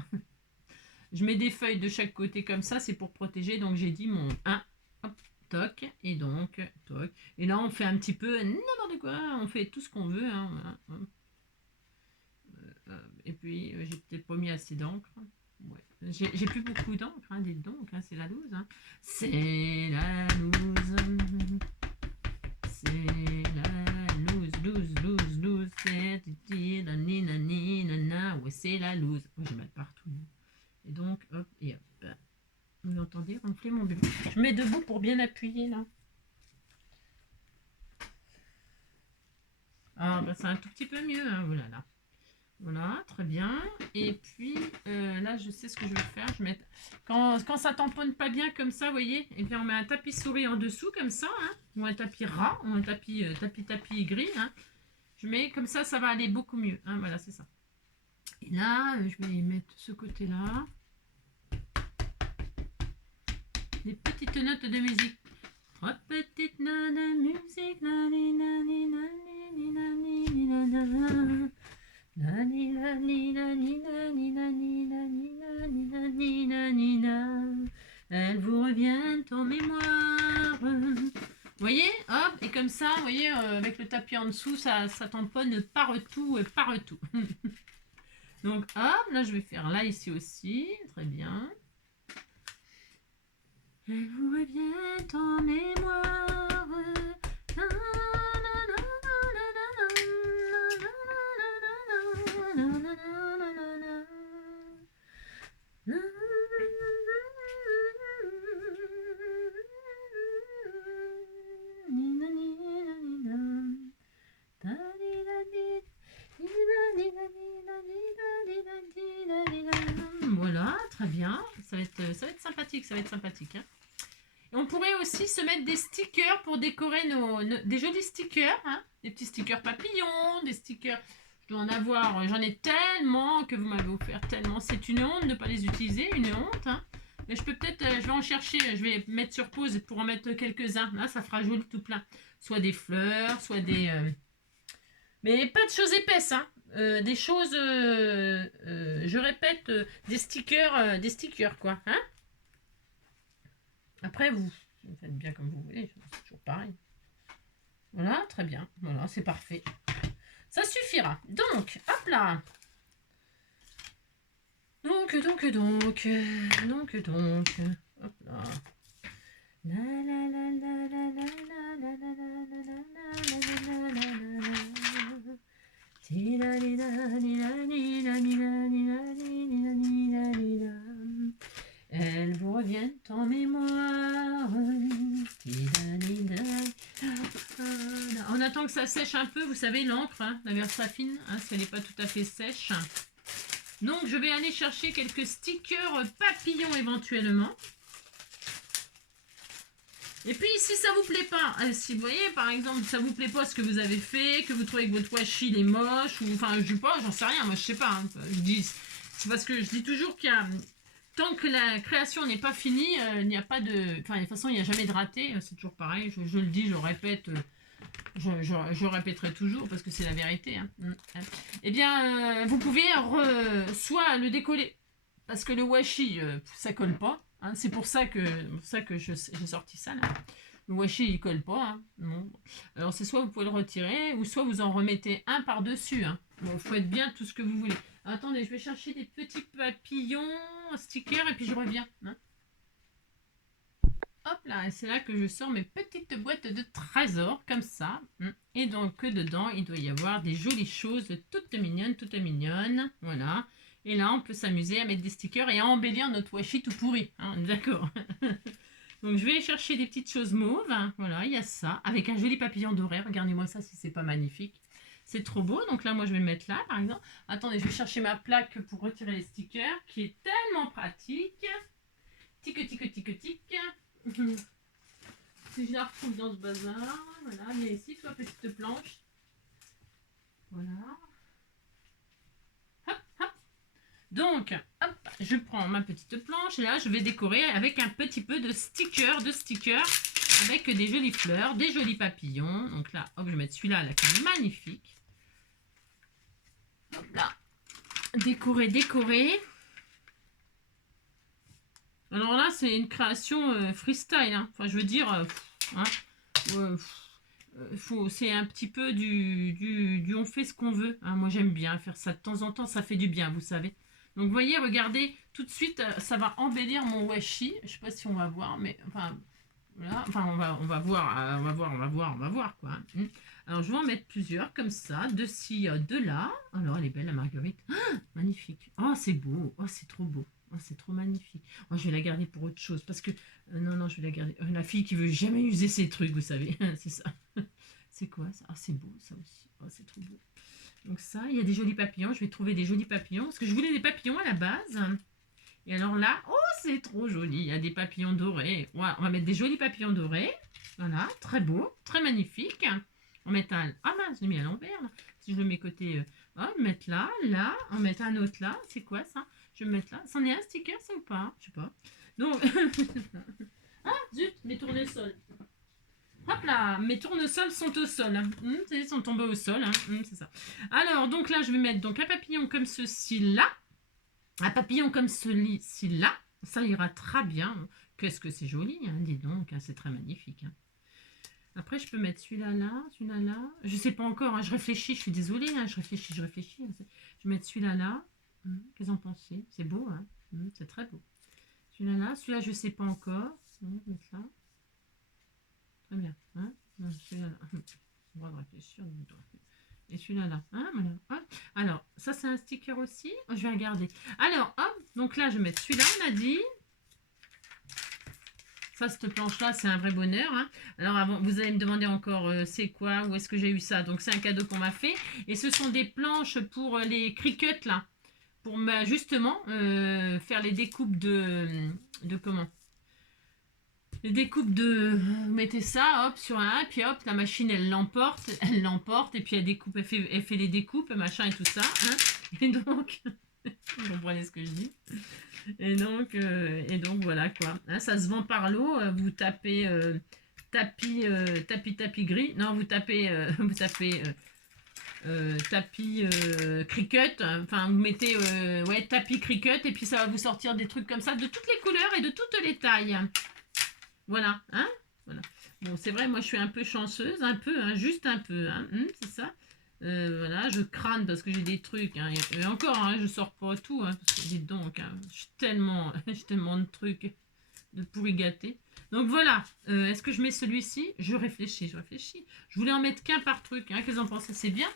Je mets des feuilles de chaque côté comme ça, c'est pour protéger. Donc j'ai dit mon 1, hop, toc, et donc, toc. Et là on fait un petit peu n'importe quoi, on fait tout ce qu'on veut. Hein, voilà. Et puis j'ai peut-être pas mis assez d'encre. Ouais. J'ai plus beaucoup d'encre, hein, dites donc, hein, c'est la loose. Hein. C'est la loose. C'est la loose. C'est la loose. Je vais mettre partout. Et donc, hop, et hop. Vous entendez ronfler mon bébé? Je mets debout pour bien appuyer, là. Ah, bah c'est un tout petit peu mieux, hein, voilà, là. Voilà, très bien. Et puis, là, je sais ce que je vais faire. Je mets... quand ça tamponne pas bien comme ça, vous voyez, et bien on met un tapis souris en dessous, comme ça, hein, ou un tapis ras, ou un tapis gris, hein. Je mets comme ça va aller beaucoup mieux, hein, voilà, c'est ça. Et là, je vais mettre ce côté-là. des petites notes de musique. 3 petites notes de musique. Nani, nani, nani, nani, nani, nani, nani, nani, nani, nani, nani, nani, nani, nani, nani. Elles vous reviennent en mémoire. Vous voyez, hop, et comme ça, vous voyez, avec le tapis en dessous, ça tamponne partout, partout. Donc, hop, là, je vais faire là, ici aussi. Très bien. Elles vous reviennent en mémoire. Voilà, très bien. Ça va être sympathique, ça va être sympathique. Hein. Et on pourrait aussi se mettre des stickers pour décorer des jolis stickers. Hein. Des petits stickers papillons, des stickers... Je dois en avoir, j'en ai tellement que vous m'avez offert, tellement. C'est une honte de ne pas les utiliser, une honte. Hein. Mais je peux peut-être, je vais en chercher, je vais mettre sur pause pour en mettre quelques-uns. Là, ça fera joli tout plein. Soit des fleurs, soit des... Mais pas de choses épaisses, hein. Des choses, je répète, des stickers quoi. Hein. Après, vous faites bien comme vous voulez, c'est toujours pareil. Voilà, très bien. Voilà, c'est parfait. Ça suffira. Donc, hop là. Donc. Hop là. La la la la la la la la la la la la. Elles vous reviennent en mémoire. On attend que ça sèche un peu, vous savez, l'encre, hein, la Versafine, hein, si elle n'est pas tout à fait sèche. Donc, je vais aller chercher quelques stickers papillons éventuellement. Et puis, si ça vous plaît pas, si vous voyez, par exemple, ça vous plaît pas ce que vous avez fait, que vous trouvez que votre washi il est moche, ou enfin, je dis pas, j'en sais rien, moi je sais pas. Hein, c'est parce que je dis toujours qu'il y a, tant que la création n'est pas finie, il n'y a pas de, enfin, de toute façon, il n'y a jamais de raté, c'est toujours pareil, je le dis, je le répète, je répéterai toujours parce que c'est la vérité. Hein. Eh bien, vous pouvez soit le décoller, parce que le washi, ça colle pas. Hein, c'est pour ça que j'ai sorti ça là. Le washi il colle pas. Hein. Non. Alors c'est soit vous pouvez le retirer ou soit vous en remettez un par dessus. Hein. Bon, faut être bien tout ce que vous voulez. Attendez, je vais chercher des petits papillons, stickers et puis je reviens. Hein. Hop là, et c'est là que je sors mes petites boîtes de trésors comme ça. Et donc dedans il doit y avoir des jolies choses toutes mignonnes. Voilà. Et là, on peut s'amuser à mettre des stickers et à embellir notre washi tout pourri. Hein, d'accord. Donc, je vais chercher des petites choses mauves. Hein, voilà, il y a ça. Avec un joli papillon doré. Regardez-moi ça si c'est pas magnifique. C'est trop beau. Donc là, moi, je vais le mettre là, par exemple. Attendez, je vais chercher ma plaque pour retirer les stickers, qui est tellement pratique. Tic. Si je la retrouve dans ce bazar. Voilà, viens ici, toi, petite planche. Voilà. Donc, hop, je prends ma petite planche et là, je vais décorer avec un petit peu de stickers, avec des jolies fleurs, des jolis papillons. Donc là, hop, je vais mettre celui-là, là, qui est magnifique. Hop là, décorer. Alors là, c'est une création freestyle. Hein. Enfin, je veux dire, c'est un petit peu du on fait ce qu'on veut. Hein. Moi, j'aime bien faire ça de temps en temps, ça fait du bien, vous savez. Donc, vous voyez, regardez, tout de suite, ça va embellir mon washi. Je ne sais pas si on va voir, mais enfin, voilà. Enfin, on va voir, quoi. Hein. Alors, je vais en mettre plusieurs, comme ça, de ci, de là. Alors, elle est belle, la marguerite. Ah, magnifique. Oh, c'est beau. Oh, c'est trop beau. Oh, c'est trop magnifique. Oh, je vais la garder pour autre chose, parce que... non, je vais la garder. La fille qui veut jamais user ses trucs, vous savez. C'est ça. C'est quoi, ça? Ah, c'est beau, ça aussi. Oh, c'est trop beau. Donc ça, il y a des jolis papillons. Je vais trouver des jolis papillons. Parce que je voulais des papillons à la base. Et alors là, oh, c'est trop joli. Il y a des papillons dorés. Ouais, on va mettre des jolis papillons dorés. Voilà, très beau, très magnifique. On va mettre un... Ah mince, je l'ai mis à l'envers. Si je le mets côté... on va mettre là. On va mettre un autre là. C'est quoi ça? Je vais mettre là. C'en est un sticker, ça ou pas? Je sais pas. Donc, Ah, zut, mes tournesols. Hop là, mes tournesols sont au sol. Ils sont tombés au sol, c'est ça. Alors, donc là, je vais mettre donc un papillon comme ceci-là. Un papillon comme celui-ci-là. Ça ira très bien. Qu'est-ce que c'est joli, dis donc, c'est très magnifique. Après, je peux mettre celui-là, là, celui-là, là. Je sais pas encore, je réfléchis, je suis désolée, je réfléchis. Je vais mettre celui-là, là. Qu'est-ce que vous en pensez? C'est beau, c'est très beau. Celui-là, là. Celui-là, je sais pas encore. Mettre là. Très bien. Celui-là, là. On va réfléchir. Et celui-là, là. Voilà. Hop. Alors, ça, c'est un sticker aussi. Je vais regarder. Alors, hop. Donc là, je vais mettre celui-là, on a dit. Ça, cette planche-là, c'est un vrai bonheur. Alors, avant, vous allez me demander encore c'est quoi, où est-ce que j'ai eu ça. Donc, c'est un cadeau qu'on m'a fait. Et ce sont des planches pour les crickets, là. Pour justement faire les découpes de comment les découpes de... Vous mettez ça, hop, sur un, puis hop, la machine, elle l'emporte, et puis elle découpe, elle fait les découpes, machin et tout ça. Et donc, vous comprenez ce que je dis. Et donc voilà quoi. Ça se vend par lot. Vous tapez tapis gris. Non, vous tapez tapis cricket. Enfin, vous mettez ouais, tapis cricket et puis ça va vous sortir des trucs comme ça de toutes les couleurs et de toutes les tailles. Voilà, voilà. Bon, c'est vrai, moi je suis un peu chanceuse, un peu, juste un peu, c'est ça. Voilà, je crâne parce que j'ai des trucs, et encore, je sors pas tout, parce que dis donc, j'ai tellement de trucs de pourri gâtés. Donc voilà, est-ce que je mets celui-ci? Je réfléchis. Je voulais en mettre qu'un par truc, qu'est-ce que vous en pensez? C'est bien?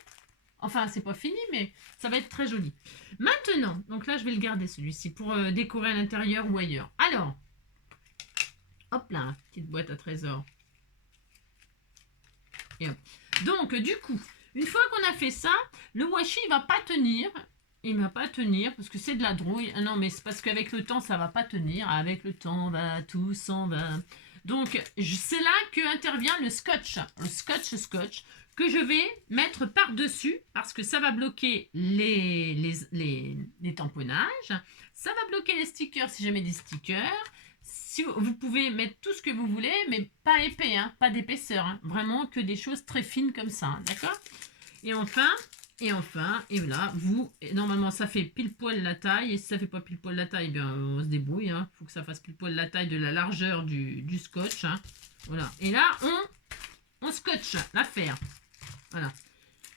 Enfin, c'est pas fini, mais ça va être très joli. Maintenant, donc là, je vais le garder celui-ci pour décorer à l'intérieur ou ailleurs. Alors, hop là, petite boîte à trésors. Et hop. Donc, du coup, une fois qu'on a fait ça, le washi, il va pas tenir. Il va pas tenir parce que c'est de la drouille. Non, mais c'est parce qu'avec le temps, ça va pas tenir. Avec le temps, tout s'en va. Donc, c'est là que intervient le scotch. Le scotch que je vais mettre par-dessus parce que ça va bloquer les tamponnages. Ça va bloquer les stickers si jamais des stickers. Si vous pouvez mettre tout ce que vous voulez, mais pas épais, pas d'épaisseur. Vraiment que des choses très fines comme ça. D'accord? Et enfin, et voilà, normalement ça fait pile poil la taille. Et si ça fait pas pile poil la taille, bien on se débrouille. Il faut que ça fasse pile poil la taille de la largeur du scotch. Voilà. Et là, on scotche l'affaire. Voilà.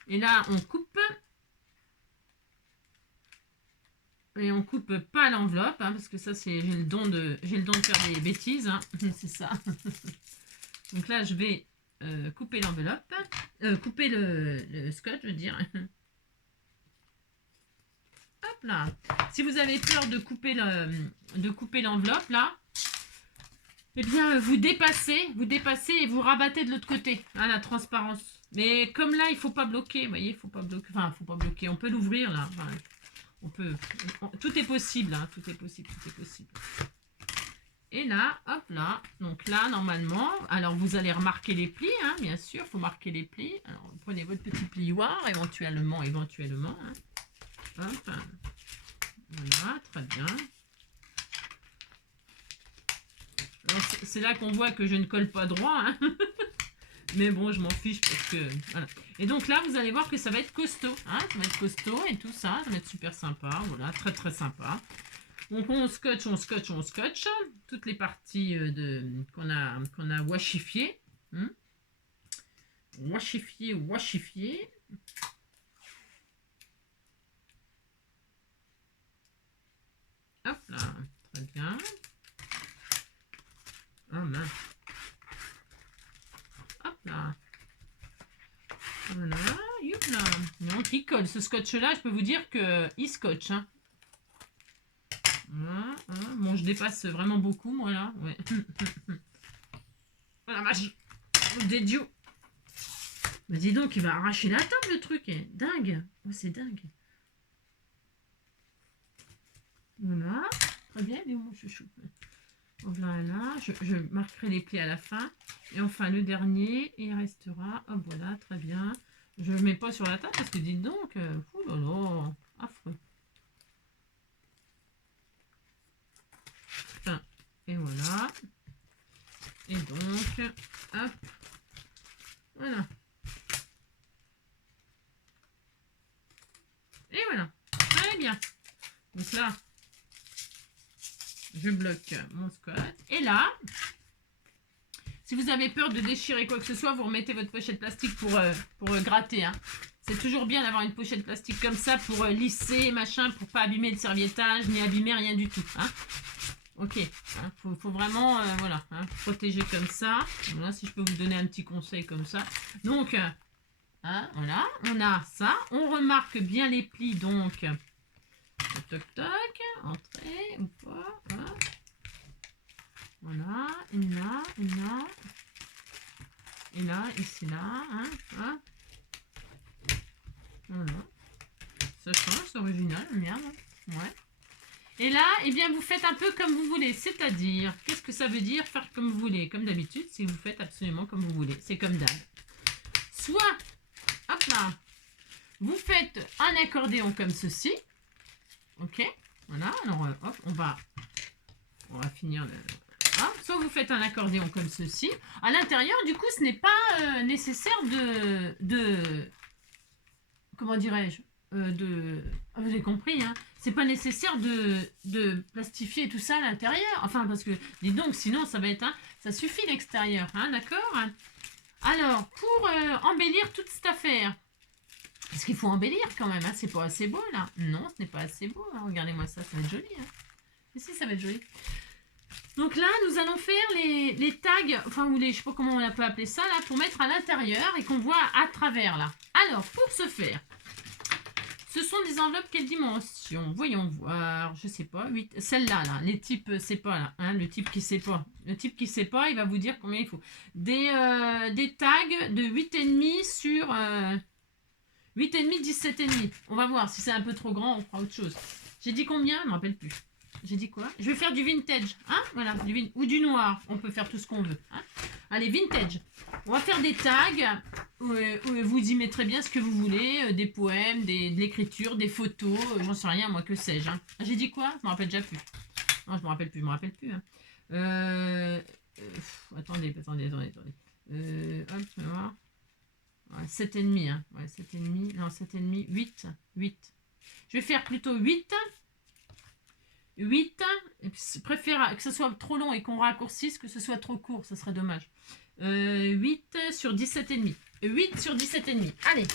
Et là, on coupe. Et on coupe pas l'enveloppe, parce que ça, j'ai le don de faire des bêtises. C'est ça. Donc là, je vais couper l'enveloppe. Couper le scotch, je veux dire. Hop là. Si vous avez peur de couper l'enveloppe, là, eh bien, vous dépassez et vous rabattez de l'autre côté, la transparence. Mais comme là, il faut pas bloquer, vous voyez, il faut pas bloquer. On peut l'ouvrir, là. Enfin, tout est possible, tout est possible. Et là, hop là, donc là, normalement, alors vous allez remarquer les plis, bien sûr, il faut marquer les plis. Alors, vous prenez votre petit plioir, éventuellement. Hop, voilà, très bien. C'est là qu'on voit que je ne colle pas droit, mais bon, je m'en fiche parce que, voilà. Et donc là, vous allez voir que ça va être costaud, ça va être costaud et tout ça, ça va être super sympa, voilà, très très sympa. Donc on scotche toutes les parties qu'on a washifiées. Washifié. Hop là, très bien. Oh mince. Hop là. Voilà, youp là. Donc il colle. Ce scotch-là, je peux vous dire qu'il scotche. Voilà. Bon, je dépasse vraiment beaucoup, moi là. Ouais. Voilà, vache. Des dieux. Bah dis donc, il va arracher la table le truc. Dingue. Oh, c'est dingue. Voilà. Très bien, il est où mon chouchou? Voilà, je marquerai les plis à la fin. Et enfin, le dernier, il restera. Hop, voilà, très bien. Je ne le mets pas sur la table parce que dites donc, oulala, affreux. Enfin, et voilà. Et donc, hop, voilà. Et voilà, très bien. Donc là, je bloque mon Scott. Et là, si vous avez peur de déchirer quoi que ce soit, vous remettez votre pochette plastique pour gratter. Hein. C'est toujours bien d'avoir une pochette plastique comme ça pour lisser, machin, pour pas abîmer le serviettage, ni abîmer rien du tout. Hein. Ok, hein, faut vraiment voilà, hein, protéger comme ça. Voilà, si je peux vous donner un petit conseil comme ça. Donc, hein, voilà, on a ça. On remarque bien les plis, donc. Toc toc, entrée ou pas. Hein. Voilà, une là, une là. Et là, ici, là. Hein, hein. Voilà. Ça change, c'est original, merde. Ouais. Et là, eh bien, vous faites un peu comme vous voulez. C'est-à-dire, qu'est-ce que ça veut dire faire comme vous voulez? Comme d'habitude, si vous faites absolument comme vous voulez. C'est comme d'hab. Soit, hop là, vous faites un accordéon comme ceci. Ok. Voilà. Alors, hop, on va finir le... Hein, soit vous faites un accordéon comme ceci. À l'intérieur, du coup, ce n'est pas nécessaire de comment dirais-je vous avez compris, hein, c'est pas nécessaire de plastifier tout ça à l'intérieur. Enfin, parce que, dis donc, sinon, ça va être... Hein, ça suffit l'extérieur, hein, d'accord? Alors, pour embellir toute cette affaire, parce qu'il faut embellir quand même, hein, c'est pas assez beau, là. Non, ce n'est pas assez beau. Hein, regardez-moi ça, ça va être joli. Hein. Et si, ça va être joli. Donc là, nous allons faire les tags, enfin, ou les, je sais pas comment on peut appeler ça, là, pour mettre à l'intérieur et qu'on voit à travers, là. Alors, pour ce faire, ce sont des enveloppes quelle dimension? Voyons voir, je sais pas, 8, celle-là, là, les types, c'est pas là, hein, le type qui sait pas. Le type qui sait pas, il va vous dire combien il faut. Des tags de 8,5 sur 8,5, 17,5. On va voir, si c'est un peu trop grand, on fera autre chose. J'ai dit combien? Je ne me rappelle plus. J'ai dit quoi? Je vais faire du vintage, hein? Voilà, ou du noir. On peut faire tout ce qu'on veut. Hein. Allez, vintage. On va faire des tags où vous y mettrez bien ce que vous voulez, des poèmes, de l'écriture, des photos, j'en sais rien, moi, que sais-je. Hein. J'ai dit quoi? Je me rappelle déjà plus. Non, je me rappelle plus, Hein. Attendez. Hop, je vais voir. Ouais, 7,5. Hein. Ouais, 7,5. Non, 7,5. 8. Je vais faire plutôt 8. 8, et puis je préfère que ce soit trop long et qu'on raccourcisse que ce soit trop court, ça serait dommage. 8 sur 17,5. 8 sur 17,5. Allez.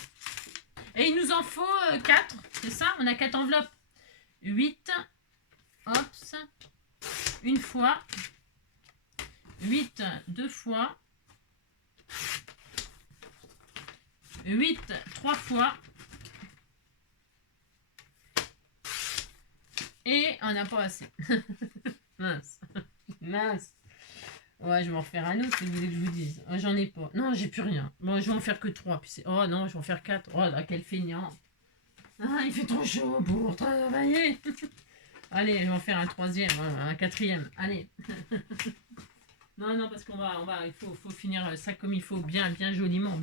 Et il nous en faut 4, c'est ça? On a 4 enveloppes. 8, hop, une fois. 8, deux fois. 8, 3 fois. Et on n'a pas assez. Mince. Ouais, je vais en refaire un autre si vous voulez que je vous dise. Oh, j'en ai pas. Non, j'ai plus rien. Bon, je vais en faire que 3. Puis oh non, je vais en faire 4. Oh là, quel feignant. Ah, il fait trop chaud pour travailler. Allez, je vais en faire un troisième, un quatrième. Allez. Non, parce qu'on il faut finir ça comme il faut, bien joliment,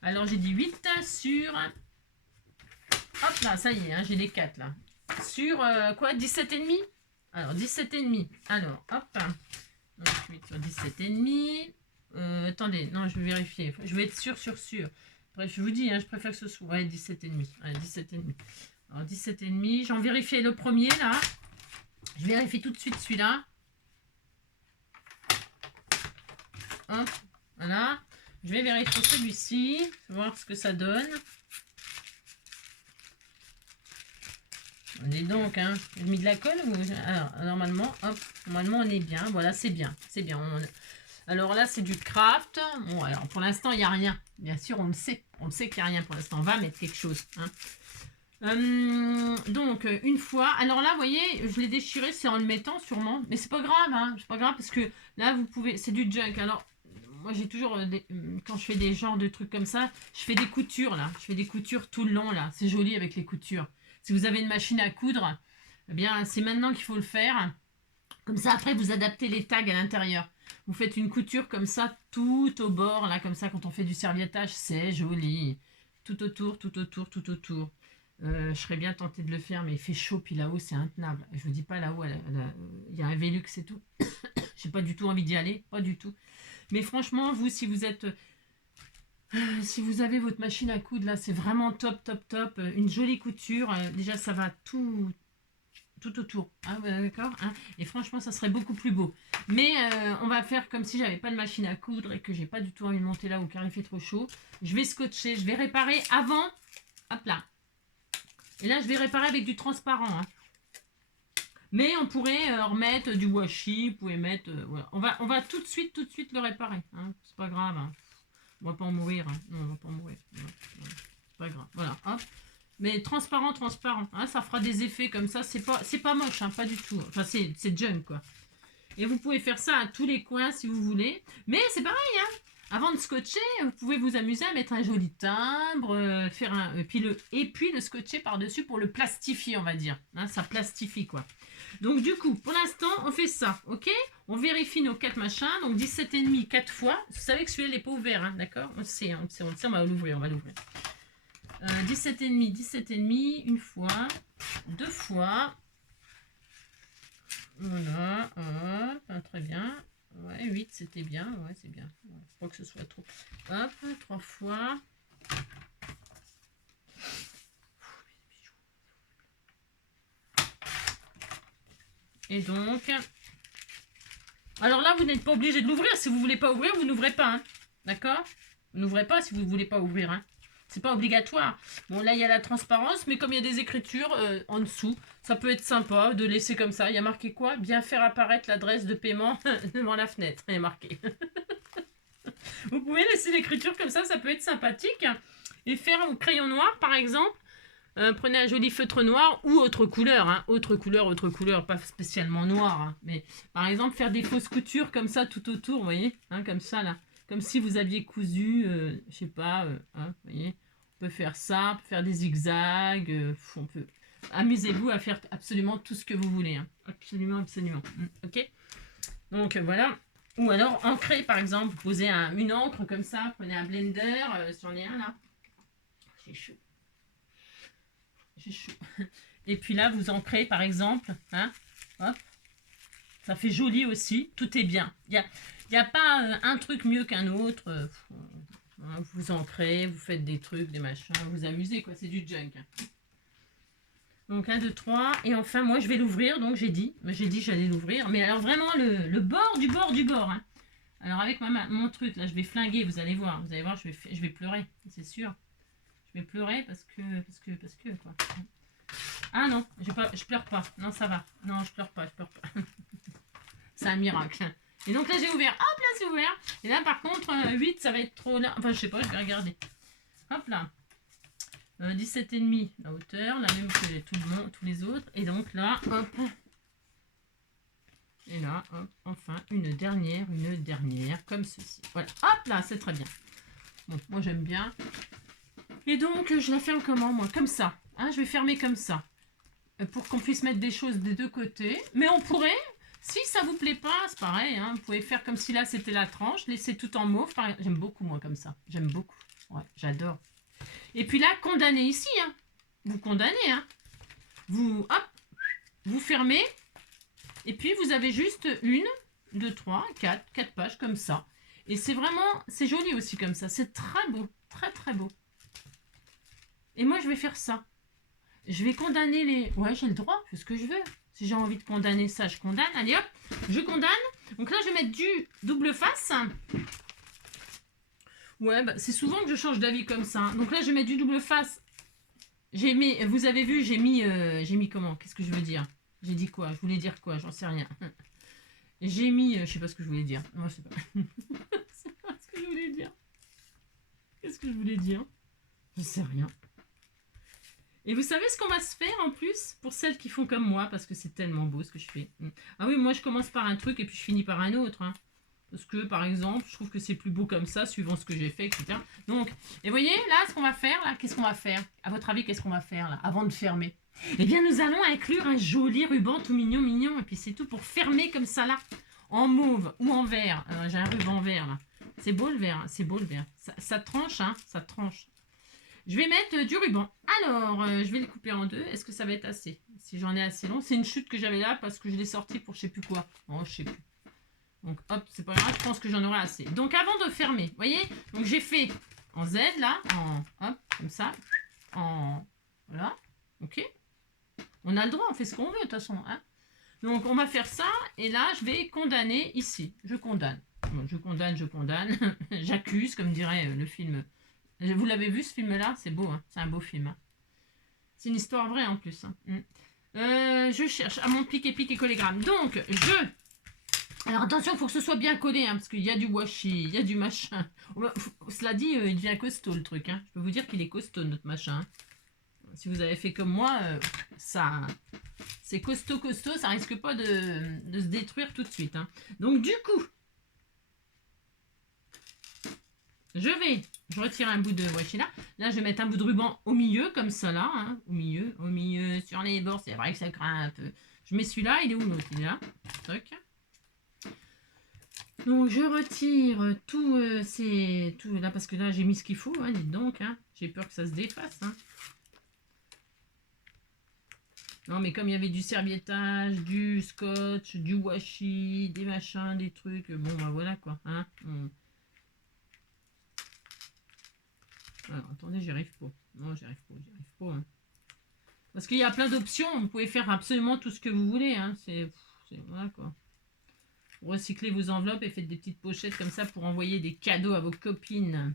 Alors, j'ai dit 8 sur... Hop là, ça y est, hein, j'ai les 4 là. Sur quoi, 17,5? Alors, 17,5. Alors, hop. Donc, 8 sur 17,5. Attendez, non, je vais vérifier. Je vais être sûr. Bref, je vous dis, hein, je préfère que ce soit... Ouais, 17,5. Allez, 17,5. Alors, 17,5. J'en vérifie le premier, là. Je vérifie tout de suite celui-là. Hop, voilà. Je vais vérifier celui-ci. Voir ce que ça donne. Dis donc, hein, j'ai mis de la colle ou... Alors, normalement, hop, normalement on est bien. Voilà, c'est bien. Alors là, c'est du craft. Bon, alors pour l'instant, il n'y a rien. Bien sûr, on le sait. On le sait qu'il n'y a rien pour l'instant. On va mettre quelque chose. Hein. Donc, une fois. Alors là, vous voyez, je l'ai déchiré, c'est en le mettant sûrement. Mais c'est pas grave, hein. C'est pas grave parce que là, vous pouvez... C'est du junk. Alors, moi, j'ai toujours... Quand je fais des genres de trucs comme ça, je fais des coutures, là. Je fais des coutures tout le long, là. C'est joli avec les coutures. Si vous avez une machine à coudre, eh bien, c'est maintenant qu'il faut le faire. Comme ça, après, vous adaptez les tags à l'intérieur. Vous faites une couture comme ça, tout au bord, là, comme ça, quand on fait du serviettage, c'est joli. Tout autour. Je serais bien tentée de le faire, mais il fait chaud, puis là-haut, c'est intenable. Je vous dis pas, là-haut, il y a un Velux et tout. J'ai pas du tout envie d'y aller, pas du tout. Mais franchement, vous, si vous êtes... si vous avez votre machine à coudre, là, c'est vraiment top, top, top. Une jolie couture. Déjà, ça va tout autour. Hein, d'accord, hein. Et franchement, ça serait beaucoup plus beau. Mais on va faire comme si j'avais pas de machine à coudre et que j'ai pas du tout envie de monter là où car il fait trop chaud. Je vais scotcher, je vais réparer avant. Hop là. Et là, je vais réparer avec du transparent. Hein. Mais on pourrait remettre du washi. Vous pouvez mettre... voilà. On va tout de suite le réparer. Hein. C'est pas grave. Hein. On va pas en mourir. Hein. Non, on va pas en mourir. C'est pas grave. Voilà. Hop. Mais transparent. Hein. Ça fera des effets comme ça. C'est pas moche. Hein. Pas du tout. Enfin, c'est junk, quoi. Et vous pouvez faire ça à tous les coins si vous voulez. Mais c'est pareil. Hein. Avant de scotcher, vous pouvez vous amuser à mettre un joli timbre. Faire un, et puis le scotcher par-dessus pour le plastifier, on va dire. Hein, ça plastifie, quoi. Donc du coup, pour l'instant, on fait ça, ok? On vérifie nos 4 machins, donc 17,5 4 fois. Vous savez que celui-là n'est pas ouvert, hein, d'accord? On sait, on va l'ouvrir, 17,5, une fois, 2 fois. Voilà, hop, très bien. Ouais, 8, c'était bien, ouais, c'est bien. Ouais, faut pas que ce soit trop. Hop, 3 fois. Et donc, alors là, vous n'êtes pas obligé de l'ouvrir. Si vous ne voulez pas ouvrir, vous n'ouvrez pas. Hein. D'accord? Vous n'ouvrez pas si vous ne voulez pas ouvrir. Hein. C'est pas obligatoire. Bon, là, il y a la transparence, mais comme il y a des écritures en dessous, ça peut être sympa de laisser comme ça. Il y a marqué quoi? Bien faire apparaître l'adresse de paiement devant la fenêtre. Il est marqué. Vous pouvez laisser l'écriture comme ça peut être sympathique. Et faire au crayon noir, par exemple. Prenez un joli feutre noir ou autre couleur, hein. Autre couleur, pas spécialement noir. Hein. Mais par exemple, faire des fausses coutures comme ça tout autour, vous voyez, hein, comme ça là. Comme si vous aviez cousu, je sais pas, hein, vous voyez. On peut faire ça, on peut faire des zigzags, on peut... Amusez-vous à faire absolument tout ce que vous voulez. Hein. Absolument. Ok. Donc voilà. Ou alors ancrer, par exemple, vous posez une encre comme ça, prenez un blender, j'en ai un là. C'est chaud. J'ai chaud. Et puis là, vous ancrez, par exemple. Hein, hop. Ça fait joli aussi. Tout est bien. Il n'y a pas un truc mieux qu'un autre. Vous ancrez, vous faites des trucs, des machins. Vous amusez, quoi. C'est du junk. Donc, 1, 2, 3. Et enfin, moi, je vais l'ouvrir. Donc, j'ai dit j'allais l'ouvrir. Mais alors, vraiment, le bord du bord. Hein. Alors, avec mon truc, là, je vais flinguer. Vous allez voir, je vais pleurer. C'est sûr. Je vais pleurer parce que quoi. Ah non, je pleure pas. Non, ça va. Non, je pleure pas. C'est un miracle. Et donc là, j'ai ouvert. Hop là, c'est ouvert. Et là, par contre, 8, ça va être trop là. Enfin, je sais pas, je vais regarder. Hop là. 17,5 la hauteur, la même que tous les autres. Et donc là, hop. Et là, hop, enfin, une dernière, comme ceci. Voilà. Hop là, c'est très bien. Bon, moi, j'aime bien. Et donc, je la ferme comment, moi? Comme ça. Hein, je vais fermer comme ça. Pour qu'on puisse mettre des choses des deux côtés. Mais on pourrait, si ça vous plaît pas, c'est pareil. Hein, vous pouvez faire comme si là, c'était la tranche. Laisser tout en mauve. J'aime beaucoup, moi, comme ça. J'aime beaucoup. Ouais, j'adore. Et puis là, condamnez ici. Hein. Vous condamnez. Hein. Vous, hop, vous fermez. Et puis, vous avez juste 1, 2, 3, 4 pages comme ça. Et c'est vraiment, c'est joli aussi comme ça. C'est très beau. Très, très beau. Et moi, je vais faire ça. Je vais condamner les... Ouais, j'ai le droit, je fais ce que je veux. Si j'ai envie de condamner ça, je condamne. Allez hop, je condamne. Donc là, je vais mettre du double face. Ouais, bah, c'est souvent que je change d'avis comme ça. Donc là, je vais mettre du double face. J'ai mis... Vous avez vu, j'ai mis comment? Qu'est-ce que je veux dire? J'ai dit quoi? Je voulais dire quoi? J'en sais rien. J'ai mis... je sais pas ce que je voulais dire. Moi, je sais pas. C'est pas ce que je voulais dire. Qu'est-ce que je voulais dire? Je sais rien. Et vous savez ce qu'on va se faire en plus pour celles qui font comme moi, parce que c'est tellement beau ce que je fais. Ah oui, moi je commence par un truc et puis je finis par un autre. Hein. Parce que par exemple, je trouve que c'est plus beau comme ça, suivant ce que j'ai fait, etc. Donc, et vous voyez, là, ce qu'on va faire, là, qu'est-ce qu'on va faire? À votre avis, qu'est-ce qu'on va faire là, avant de fermer? Eh bien, nous allons inclure un joli ruban tout mignon. Et puis c'est tout pour fermer comme ça là, en mauve ou en vert. J'ai un ruban vert là. C'est beau le vert, c'est beau le vert. Ça tranche, hein, ça tranche. Je vais mettre du ruban. Alors, je vais le couper en deux. Est-ce que ça va être assez? Si j'en ai assez long. C'est une chute que j'avais là parce que je l'ai sortie pour je sais plus quoi. Oh, je sais plus. Donc hop, c'est pas grave, je pense que j'en aurai assez. Donc avant de fermer, vous voyez, donc j'ai fait en Z là, hop, comme ça, voilà, ok. On a le droit, on fait ce qu'on veut de toute façon, hein. Donc on va faire ça, et là je vais condamner ici, je condamne. Bon, je condamne, j'accuse, comme dirait le film. Vous l'avez vu ce film-là? C'est beau, hein, c'est un beau film. Hein. C'est une histoire vraie en plus. Hein. Je cherche à mon pic et collégramme. Donc alors attention, il faut que ce soit bien collé, hein, parce qu'il y a du washi, il y a du machin. Cela dit, il devient costaud le truc. Hein. Je peux vous dire qu'il est costaud notre machin. Hein. Si vous avez fait comme moi, ça, c'est costaud, ça risque pas de se détruire tout de suite. Hein. Donc du coup, je retire un bout de washi là. Là, je vais mettre un bout de ruban au milieu, comme ça là. Hein, au milieu, sur les bords. C'est vrai que ça craint un peu. Je mets celui-là, il est où l'autre? Il est là. Toc. Donc je retire tout, tout là, parce que là j'ai mis ce qu'il faut, hein, dites donc. Hein. J'ai peur que ça se défasse. Hein. Non, mais comme il y avait du serviettage, du scotch, du washi, des machins, des trucs, bon, bah voilà quoi. Hein. Alors, attendez, j'y arrive pas. Non, j'y arrive pas. Hein. Parce qu'il y a plein d'options, vous pouvez faire absolument tout ce que vous voulez. Hein. C'est voilà quoi. Vous recyclez vos enveloppes et faites des petites pochettes comme ça pour envoyer des cadeaux à vos copines.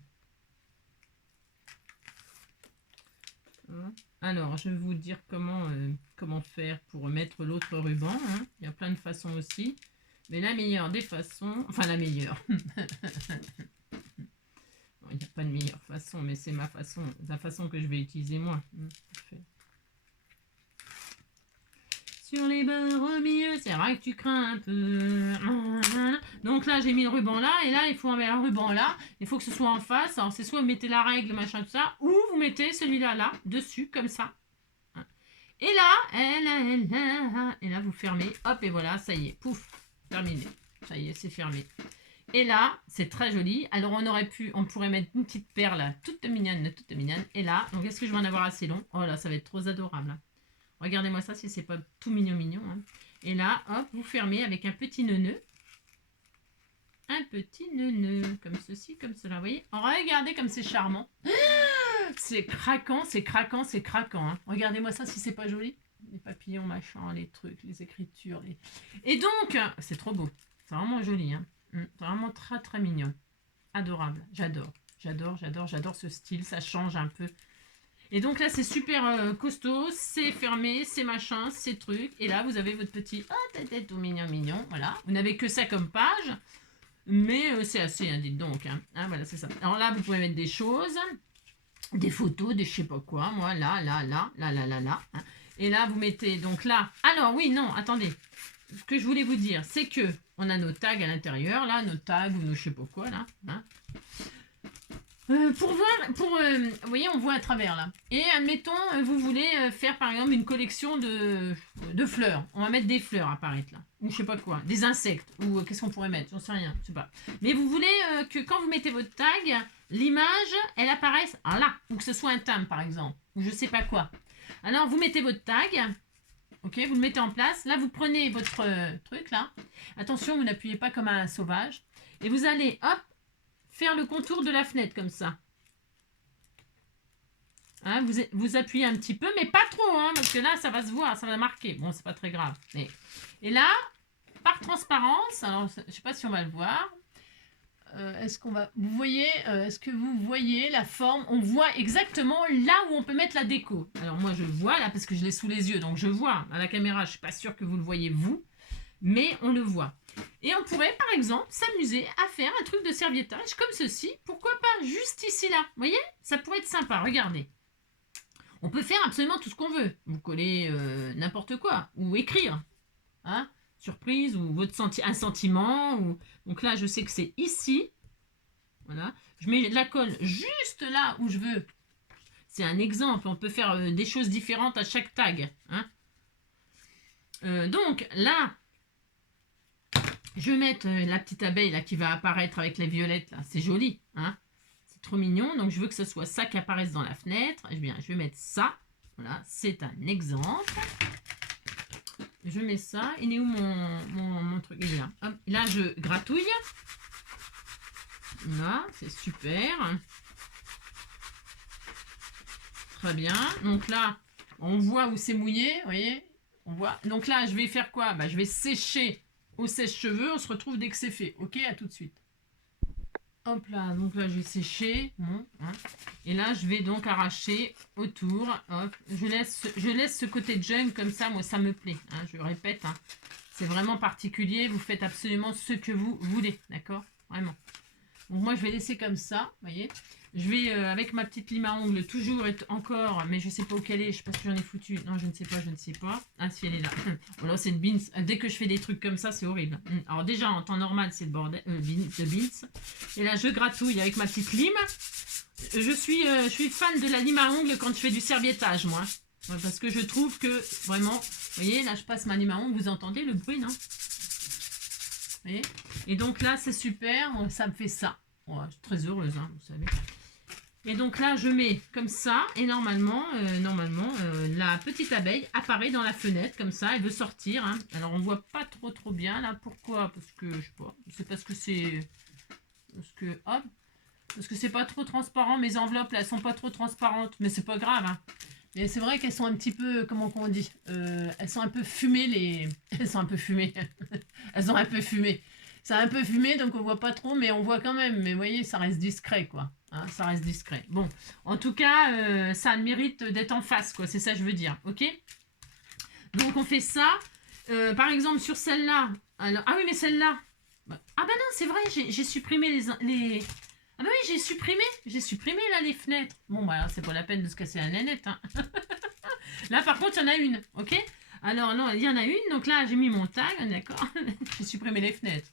Alors, je vais vous dire comment faire pour mettre l'autre ruban. Hein. Il y a plein de façons aussi. Mais la meilleure des façons... Enfin, la meilleure. Il n'y a pas de meilleure façon, mais c'est ma façon. La façon que je vais utiliser moi. Sur les bords au milieu, c'est vrai que tu crains un peu. Donc là, j'ai mis le ruban là, et là, il faut enlever le ruban là. Il faut que ce soit en face. Alors, c'est soit vous mettez la règle, machin, tout ça, ou vous mettez celui-là, là, dessus, comme ça. Et là, et là, vous fermez. Hop, et voilà, ça y est, pouf, terminé. Ça y est, c'est fermé. Et là, c'est très joli. Alors, on pourrait mettre une petite perle toute mignonne. Et là, donc, est-ce que je vais en avoir assez long? Oh là, ça va être trop adorable. Hein. Regardez-moi ça si c'est pas tout mignon. Hein. Et là, hop, vous fermez avec un petit nœud. Un petit nœud, comme ceci, comme cela. Vous voyez? Regardez comme c'est charmant. C'est craquant. Hein. Regardez-moi ça si c'est pas joli. Les papillons, machin, les trucs, les écritures. Et donc, c'est trop beau. C'est vraiment joli. Hein. C'est vraiment très, très mignon. Adorable. J'adore ce style. Ça change un peu. Et donc là, c'est super costaud, c'est fermé, c'est machin, c'est truc. Et là, vous avez votre petit tête tout mignon. Voilà. Vous n'avez que ça comme page. Mais c'est assez, hein, dites donc. Hein. Ah, voilà, c'est ça. Alors là, vous pouvez mettre des choses, des photos, des je sais pas quoi. Moi, là. Hein. Et là, vous mettez donc là. Alors oui, non, attendez. Ce que je voulais vous dire, c'est que on a nos tags à l'intérieur, là, nos tags ou nos je sais pas quoi, là. Hein. Pour voir, vous voyez, on voit à travers là. Et admettons, vous voulez faire par exemple une collection de fleurs. On va mettre des fleurs apparaître là. Ou je sais pas quoi, des insectes. Ou qu'est-ce qu'on pourrait mettre? J'en sais rien, je sais pas. Mais vous voulez que quand vous mettez votre tag, l'image, elle apparaisse là. Ou que ce soit un thème par exemple. Ou je sais pas quoi. Alors vous mettez votre tag. Ok, vous le mettez en place. Là, vous prenez votre truc là. Attention, vous n'appuyez pas comme un sauvage. Et vous allez, hop, faire le contour de la fenêtre comme ça. Hein, vous appuyez un petit peu, mais pas trop, hein, parce que là, ça va se voir, ça va marquer. Bon, c'est pas très grave. Mais... Et là, par transparence, alors je sais pas si on va le voir. Est-ce qu'on va... Vous voyez, est-ce que vous voyez la forme? On voit exactement là où on peut mettre la déco. Alors moi, je le vois là, parce que je l'ai sous les yeux, donc je vois à la caméra. Je suis pas sûre que vous le voyez vous, mais on le voit. Et on pourrait, par exemple, s'amuser à faire un truc de serviettage comme ceci. Pourquoi pas juste ici, là? Vous voyez? Ça pourrait être sympa, regardez. On peut faire absolument tout ce qu'on veut. Vous collez n'importe quoi. Ou écrire. Hein? Surprise, ou un sentiment. Ou... Donc là, je sais que c'est ici. Voilà. Je mets de la colle juste là où je veux. C'est un exemple. On peut faire des choses différentes à chaque tag. Hein? Donc là... Je vais mettre la petite abeille là qui va apparaître avec les violettes là. C'est joli, hein? C'est trop mignon. Donc je veux que ce soit ça qui apparaisse dans la fenêtre. Eh bien, je vais mettre ça. Voilà, c'est un exemple. je mets ça. Il est où mon truc? Il est là. Hop. Là, je gratouille. Là, c'est super. Très bien. Donc là, on voit où c'est mouillé, vous voyez? On voit. Donc là, je vais faire quoi? Bah, je vais sécher au sèche-cheveux. On se retrouve dès que c'est fait. Ok, à tout de suite. Hop là, donc là, je vais sécher. Bon, hein. Et là, je vais donc arracher autour. Hop. Je laisse ce côté junk comme ça. Moi, ça me plaît. Hein, je répète. Hein. C'est vraiment particulier. Vous faites absolument ce que vous voulez. D'accord? Vraiment. Donc moi, je vais laisser comme ça. Vous voyez? Je vais, avec ma petite lime à ongles, toujours être encore, mais je sais pas où qu'elle est, je sais pas si j'en ai foutu. Non, je ne sais pas. Ah, si elle est là. Voilà, c'est une beans. Dès que je fais des trucs comme ça, c'est horrible. Alors déjà, en temps normal, c'est le bordel, de beans. Et là, je gratouille avec ma petite lime. Je suis fan de la lime à ongles quand je fais du serviettage, moi. Ouais, parce que je trouve que, vraiment, vous voyez, là, je passe ma lime à ongles, vous entendez le bruit, non? Vous voyez? Et donc là, c'est super, ça me fait ça. Ouais, je suis très heureuse, hein, vous savez. Et donc là, je mets comme ça, et normalement, la petite abeille apparaît dans la fenêtre, comme ça, elle veut sortir. Hein. Alors, on voit pas trop bien, là. Pourquoi? Parce que, je sais pas, c'est parce que c'est... Parce que c'est pas trop transparent, mes enveloppes, là, elles sont pas trop transparentes, mais c'est pas grave, hein. Mais c'est vrai qu'elles sont un petit peu, comment on dit, elles sont un peu fumées, les... Elles sont un peu fumées. Elles ont un peu fumé. C'est un peu fumé, donc on voit pas trop, mais on voit quand même. Mais vous voyez, ça reste discret, quoi. Hein, ça reste discret. Bon, en tout cas, ça mérite d'être en face, quoi. C'est ça que je veux dire, ok? Donc on fait ça. Par exemple, sur celle-là. Ah oui, mais celle-là. Ah bah non, c'est vrai, j'ai supprimé les... Ah bah oui, j'ai supprimé là les fenêtres. Bon, bah c'est pas la peine de se casser la nénette. Hein. Là, par contre, il y en a une, ok? Alors, non, il y en a une, donc là, j'ai mis mon tag, d'accord? J'ai supprimé les fenêtres.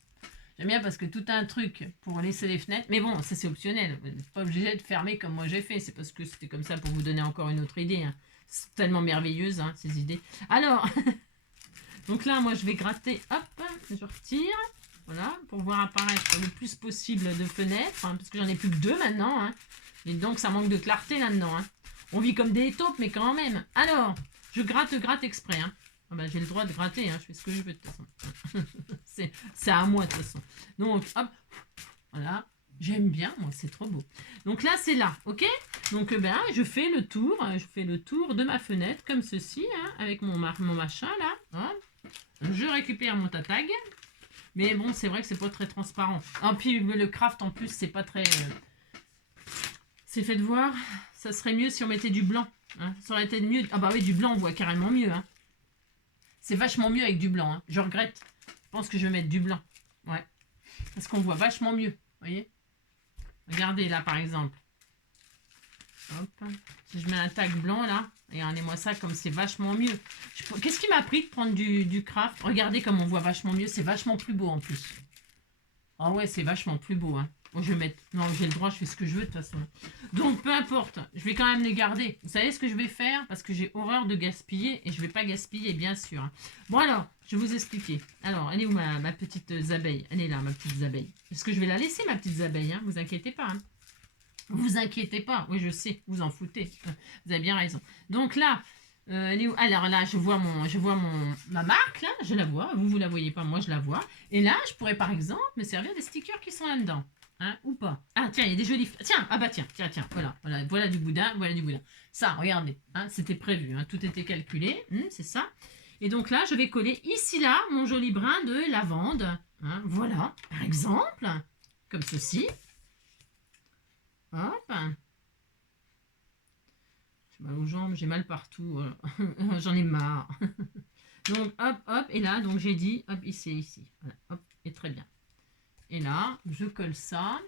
J'aime bien parce que tout un truc pour laisser les fenêtres. Mais bon, ça c'est optionnel. Vous n'êtes pas obligé de fermer comme moi j'ai fait. C'est parce que c'était comme ça pour vous donner encore une autre idée. Hein. C'est tellement merveilleuse, hein, ces idées. Alors, donc là, moi je vais gratter. Hop, je retire. Voilà, pour voir apparaître le plus possible de fenêtres. Hein, parce que j'en ai plus que 2 maintenant. Hein. Et donc ça manque de clarté là-dedans. Hein. On vit comme des taupes, mais quand même. Alors, je gratte exprès. Hein. Ah ben, j'ai le droit de gratter, hein. Je fais ce que je veux de toute façon. c'est à moi de toute façon. Donc, hop, voilà. J'aime bien, moi, c'est trop beau. Donc là, c'est là, ok? Donc, ben, je fais le tour de ma fenêtre, comme ceci, hein, avec mon machin, là. Hein. Je récupère mon tatag. Mais bon, c'est vrai que c'est pas très transparent. Ah, puis le craft, en plus, c'est pas très... C'est fait de voir. Ça serait mieux si on mettait du blanc. Hein. Ça aurait été mieux. Ah bah oui, du blanc, on voit carrément mieux, hein. C'est vachement mieux avec du blanc. Hein. Je regrette. Je pense que je vais mettre du blanc. Ouais. Parce qu'on voit vachement mieux. Vous voyez? Regardez là, par exemple. Hop. Si je mets un tag blanc là, regardez-moi ça comme c'est vachement mieux. Qu'est-ce qui m'a pris de prendre du craft? Regardez comme on voit vachement mieux. C'est vachement plus beau en plus. Ah ouais, c'est vachement plus beau. Hein. Bon, je vais mettre... Non, j'ai le droit, je fais ce que je veux de toute façon. Donc, peu importe. Je vais quand même les garder. Vous savez ce que je vais faire? Parce que j'ai horreur de gaspiller. Et je ne vais pas gaspiller, bien sûr. Bon, alors, je vais vous expliquer. Alors, elle est où ma petite abeille? Elle est là, ma petite abeille. Est-ce que je vais la laisser, ma petite abeille? Hein? Vous inquiétez pas. Hein? Vous inquiétez pas. Oui, je sais. Vous en foutez. Vous avez bien raison. Donc là... elle est où? Alors là, je vois ma marque, là, je la vois. Vous la voyez pas, moi je la vois. Et là, je pourrais par exemple me servir des stickers qui sont là-dedans. Hein, ou pas. Ah, tiens, il y a des jolis... Tiens, ah bah tiens, voilà du boudin, Ça, regardez, hein, c'était prévu, hein, tout était calculé, c'est ça. Et donc là, je vais coller ici, là, mon joli brin de lavande. Hein, voilà, par exemple, comme ceci. Hop. J'ai mal aux jambes, j'ai mal partout. J'en ai marre. Donc, hop, et là, donc j'ai dit, hop, ici. Voilà, hop, et très bien. Et là, je colle ça.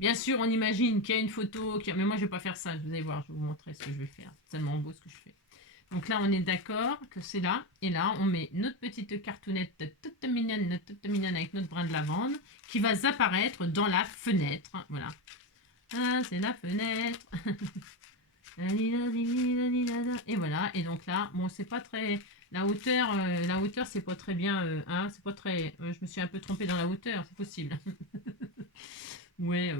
Bien sûr, on imagine qu'il y a une photo, mais moi, je ne vais pas faire ça. Vous allez voir, je vais vous montrer ce que je vais faire. C'est tellement beau ce que je fais. Donc là, on est d'accord que c'est là. Et là, on met notre petite cartonnette toute mignonne avec notre brin de lavande qui va apparaître dans la fenêtre. Voilà. Ah, c'est la fenêtre. Et voilà. Et donc là, bon, c'est pas très... La hauteur, c'est pas très bien. Hein, c'est pas très... je me suis un peu trompée dans la hauteur, c'est possible. Ouais.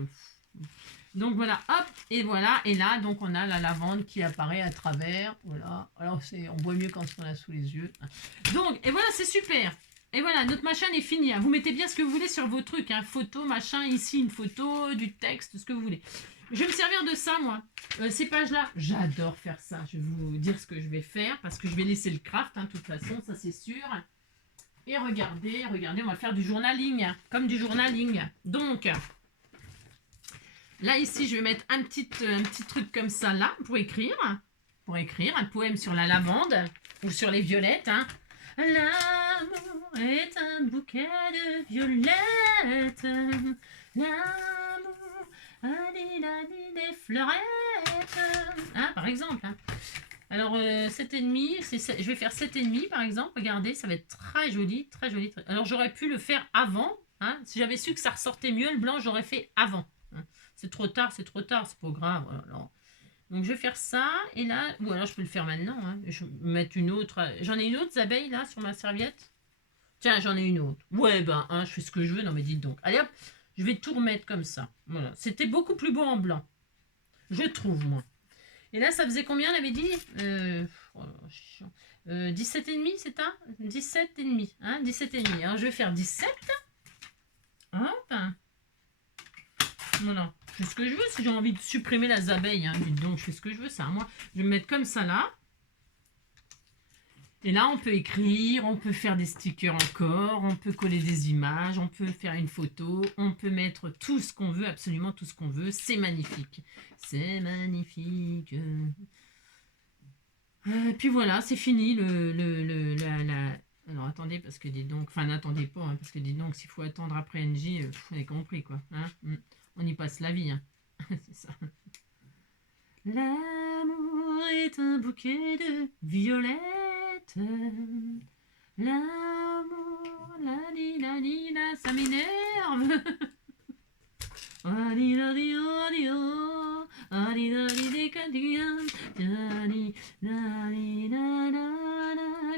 Donc voilà, hop, et voilà, et là, donc on a la lavande qui apparaît à travers, voilà. Alors on voit mieux quand on l'a sous les yeux. Donc, et voilà, c'est super. Et voilà, notre machin est fini. Hein. Vous mettez bien ce que vous voulez sur vos trucs, hein. Photo, machin, ici une photo, du texte, ce que vous voulez. Je vais me servir de ça, moi. Ces pages-là, j'adore faire ça. Je vais vous dire ce que je vais faire, parce que je vais laisser le craft, hein, de toute façon, ça c'est sûr. Et regardez, regardez, on va faire du journaling, comme du journaling. Donc, là, ici, je vais mettre un petit truc comme ça, là, pour écrire un poème sur la lavande, ou sur les violettes, hein. L'amour est un bouquet de violettes, l'amour a des fleurettes, hein, par exemple, hein. Alors, 7,5, je vais faire 7,5 par exemple, regardez, ça va être très joli, très joli. Alors, j'aurais pu le faire avant, hein. Si j'avais su que ça ressortait mieux, le blanc, j'aurais fait avant. Hein. C'est trop tard, c'est pas grave. Alors, donc, je vais faire ça, et là, ou alors je peux le faire maintenant. Hein. Je vais mettre une autre. J'en ai une autre, abeille, là, sur ma serviette. Tiens, j'en ai une autre. Ouais, ben, hein, je fais ce que je veux, non mais dites donc. Allez hop, je vais tout remettre comme ça. Voilà, c'était beaucoup plus beau en blanc. Je trouve, moi. Et là, ça faisait combien, on avait dit 17,5, c'est ça 17,5. Hein, 17,5. Alors, je vais faire 17. Hop. Voilà. Je fais ce que je veux. Si j'ai envie de supprimer la abeille, hein, dites donc, je fais ce que je veux. Ça, moi, je vais me mettre comme ça, là. Et là, on peut écrire, on peut faire des stickers encore, on peut coller des images, on peut faire une photo, on peut mettre tout ce qu'on veut, absolument tout ce qu'on veut. C'est magnifique. C'est magnifique. Puis voilà, c'est fini. Alors attendez, parce que dis donc, enfin n'attendez pas, hein, parce que dis donc, s'il faut attendre après NJ, vous avez compris quoi. Hein, on y passe la vie. Hein. C'est ça. L'amour est un bouquet de violettes. L'amour, la, ça m'énerve.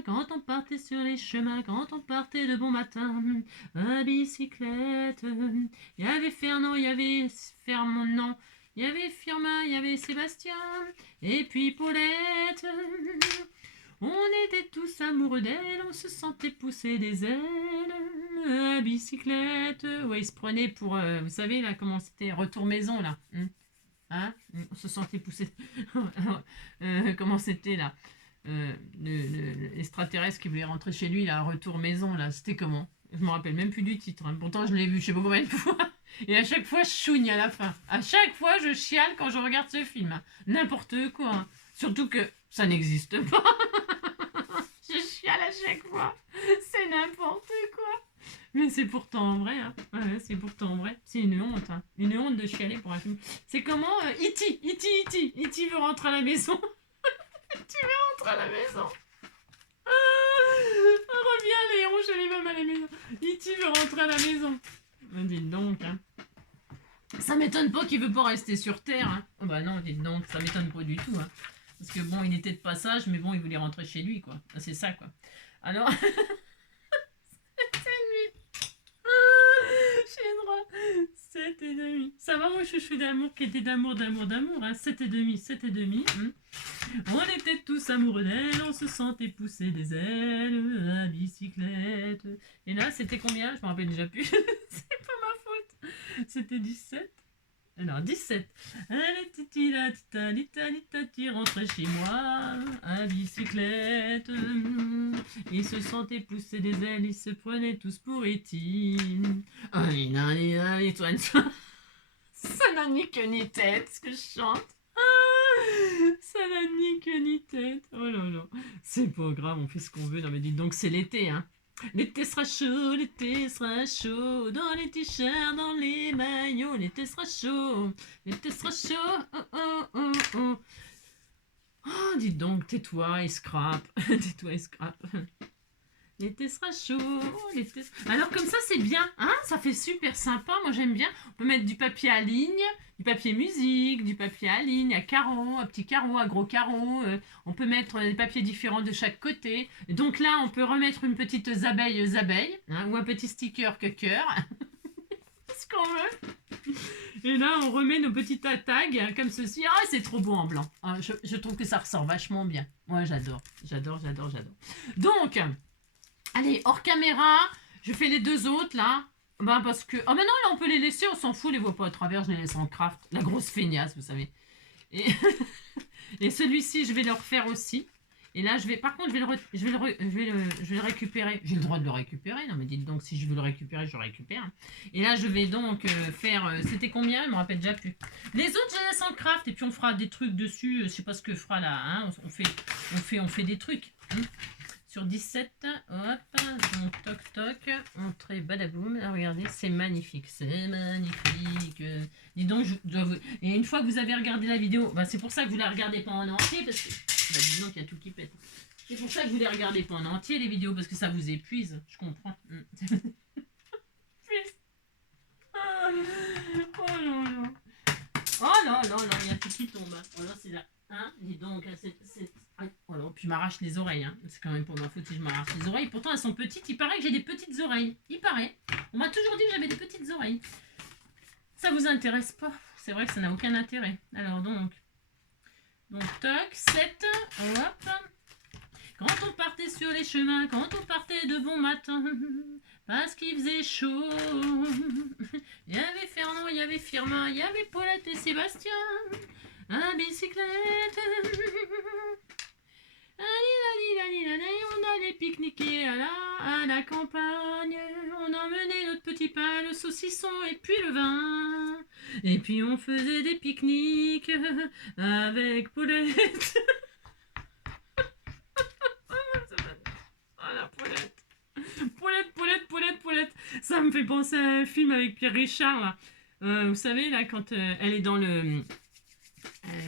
Quand on partait sur les chemins, quand on partait de bon matin, à bicyclette, il y avait Fernand, il y avait Fernand, il y avait Firmin, il y avait Sébastien, et puis Paulette. On était tous amoureux d'elle, on se sentait pousser des ailes à bicyclette. Ouais, ils se prenaient pour, vous savez, là, comment c'était, retour maison, là. Hein, on se sentait pousser. Comment c'était, là l'extraterrestre qui voulait rentrer chez lui, là, retour maison, là. C'était comment? Je me rappelle même plus du titre. Hein. Pourtant, je l'ai vu je sais pas combien de fois. Et à chaque fois, je chouigne à la fin. À chaque fois, je chiale quand je regarde ce film. Hein. N'importe quoi. Hein. Surtout que ça n'existe pas. Je chiale à chaque fois. C'est n'importe quoi. Mais c'est pourtant vrai. Hein. Ouais, c'est pourtant vrai. C'est une honte. Hein. Une honte de chialer pour un film. C'est comment E.T. veut rentrer à la maison. Tu veux rentrer à la maison. Reviens Léon, je l'ai même à la maison. E.T. veut rentrer à la maison. Dites donc. Hein. Ça m'étonne pas qu'il veut pas rester sur Terre. Hein. Oh bah non, dites donc, ça m'étonne pas du tout. Hein. Parce que bon, il était de passage, mais bon, il voulait rentrer chez lui, quoi. C'est ça, quoi. Alors, c'est nuit. J'ai droit. 7,5. Ça va, mon chouchou d'amour, qui était d'amour. Hein. 7,5. On était tous amoureux d'elle, on se sentait pousser des ailes à la bicyclette. Et là, c'était combien? Je me rappelle déjà plus. C'est pas ma faute. C'était 17. Alors, 17. Elle était rentrait chez moi à bicyclette. Ils se sentaient pousser des ailes, ils se prenaient tous pour Étine. Allez, toi, ça n'a ni queue ni tête ce que je chante. Ça n'a ni queue ni tête. Oh là là. C'est pas grave, on fait ce qu'on veut. Non mais dites donc, c'est l'été, hein. L'été sera chaud, dans les t-shirts, dans les maillots, l'été sera chaud, oh oh oh oh. Oh, dites donc, tais-toi et scrap, tais-toi et scrap. L'été sera chaud, l'été... Alors comme ça c'est bien, hein, ça fait super sympa, moi j'aime bien. On peut mettre du papier à ligne, du papier musique, du papier à ligne, à carreaux, à petits carreaux, à gros carreaux. On peut mettre des papiers différents de chaque côté. Et donc là on peut remettre une petite abeille, hein, ou un petit sticker que cœur. Parce qu'on veut. Et là, on remet nos petites tags comme ceci. Ah, c'est trop beau en blanc. Ah, je trouve que ça ressort vachement bien. Moi, j'adore. Donc, allez, hors caméra, je fais les deux autres, là. Ben, parce que... Ah, ben non, là, on peut les laisser, on s'en fout, les voit pas à travers, je les laisse en craft. La grosse feignasse, vous savez. Et, et celui-ci, je vais le refaire aussi. Et là, par contre, je vais le récupérer. J'ai le droit de le récupérer. Non, mais dites donc, si je veux le récupérer, je le récupère. Et là, je vais donc faire... C'était combien? Je me rappelle déjà plus. Les autres, je les laisse en craft. Et puis, on fera des trucs dessus. Je sais pas ce que fera là. Hein. On fait des trucs. Hein. Sur 17, hop, donc toc toc, entrée badaboum. Ah, regardez, c'est magnifique, Dis donc, et une fois que vous avez regardé la vidéo, bah, c'est pour ça que vous la regardez pas en entier, parce que, bah, dis donc, il y a tout qui pète. C'est pour ça que vous les regardez pas en entier les vidéos, parce que ça vous épuise, je comprends. Oh là là. Oh là là là, il y a tout qui tombe. Oh là, c'est là. Hein, dis donc, oh là, puis je m'arrache les oreilles. Hein. C'est quand même pour ma faute si je m'arrache les oreilles. Pourtant, elles sont petites. Il paraît que j'ai des petites oreilles. Il paraît. On m'a toujours dit que j'avais des petites oreilles. Ça vous intéresse pas? C'est vrai que ça n'a aucun intérêt. Alors donc toc, 7. Hop. Quand on partait sur les chemins, quand on partait de bon matin, parce qu'il faisait chaud. Il y avait Fernand, il y avait Firmin, il y avait Paulette et Sébastien. À bicyclette. On allait pique-niquer à la campagne. On emmenait notre petit pain, le saucisson et puis le vin. Et puis on faisait des pique-niques avec Paulette. Oh la Paulette. Paulette. Ça me fait penser à un film avec Pierre Richard là. Vous savez là quand elle est dans le...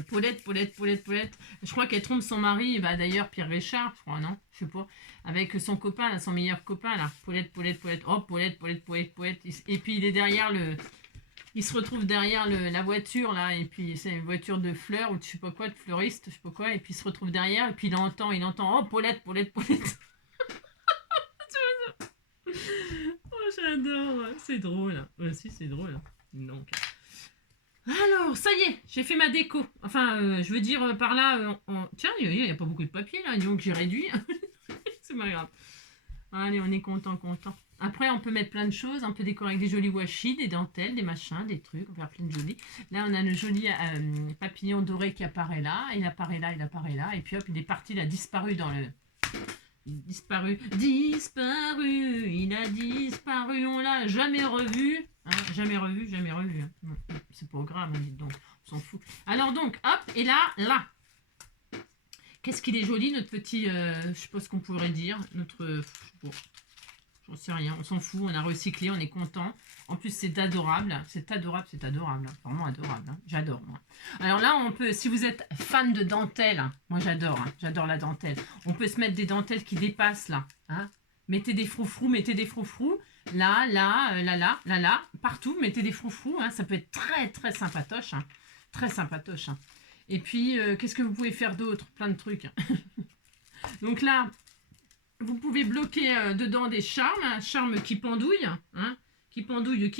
Paulette. Je crois qu'elle trompe son mari, bah d'ailleurs Pierre Richard, je crois, non? Je sais pas. Avec son copain, là, son meilleur copain, là. Paulette. Oh, Paulette. Et puis il est derrière le... Il se retrouve derrière la voiture, là, et puis c'est une voiture de fleurs, ou de je sais pas quoi, de fleuriste, je sais pas quoi, et puis il se retrouve derrière, et puis il entend, oh, Paulette. Oh, j'adore, c'est drôle. Aussi, c'est drôle. Donc... Alors, ça y est, j'ai fait ma déco. Enfin, je veux dire, par là... Tiens, il n'y a pas beaucoup de papier, là, donc j'ai réduit. C'est pas grave. Allez, on est content. Après, on peut mettre plein de choses. On peut décorer avec des jolis washi, des dentelles, des machins, des trucs. On peut faire plein de jolis. Là, on a le joli papillon doré qui apparaît là. Il apparaît là. Et puis, hop, il est parti, il a disparu dans le... Disparu, il a disparu, on l'a jamais revu. Hein, jamais revu. Hein. C'est pas grave, hein, dites donc, on s'en fout. Alors donc, hop, et là. Qu'est-ce qu'il est joli, notre petit, je sais pas ce qu'on pourrait dire, notre, bon, j'en sais rien, on s'en fout, on a recyclé, on est content. En plus, c'est adorable, vraiment adorable, hein. J'adore, moi. Alors là, on peut, si vous êtes fan de dentelle, moi j'adore la dentelle. On peut se mettre des dentelles qui dépassent, là. Hein. Mettez des froufrous, là, partout, mettez des froufrous, hein. Ça peut être très, très sympatoche, hein. Très sympatoche, hein. Et puis, qu'est-ce que vous pouvez faire d'autre? Plein de trucs. Donc là, vous pouvez bloquer dedans des charmes qui pendouillent, hein. Qui pendouille.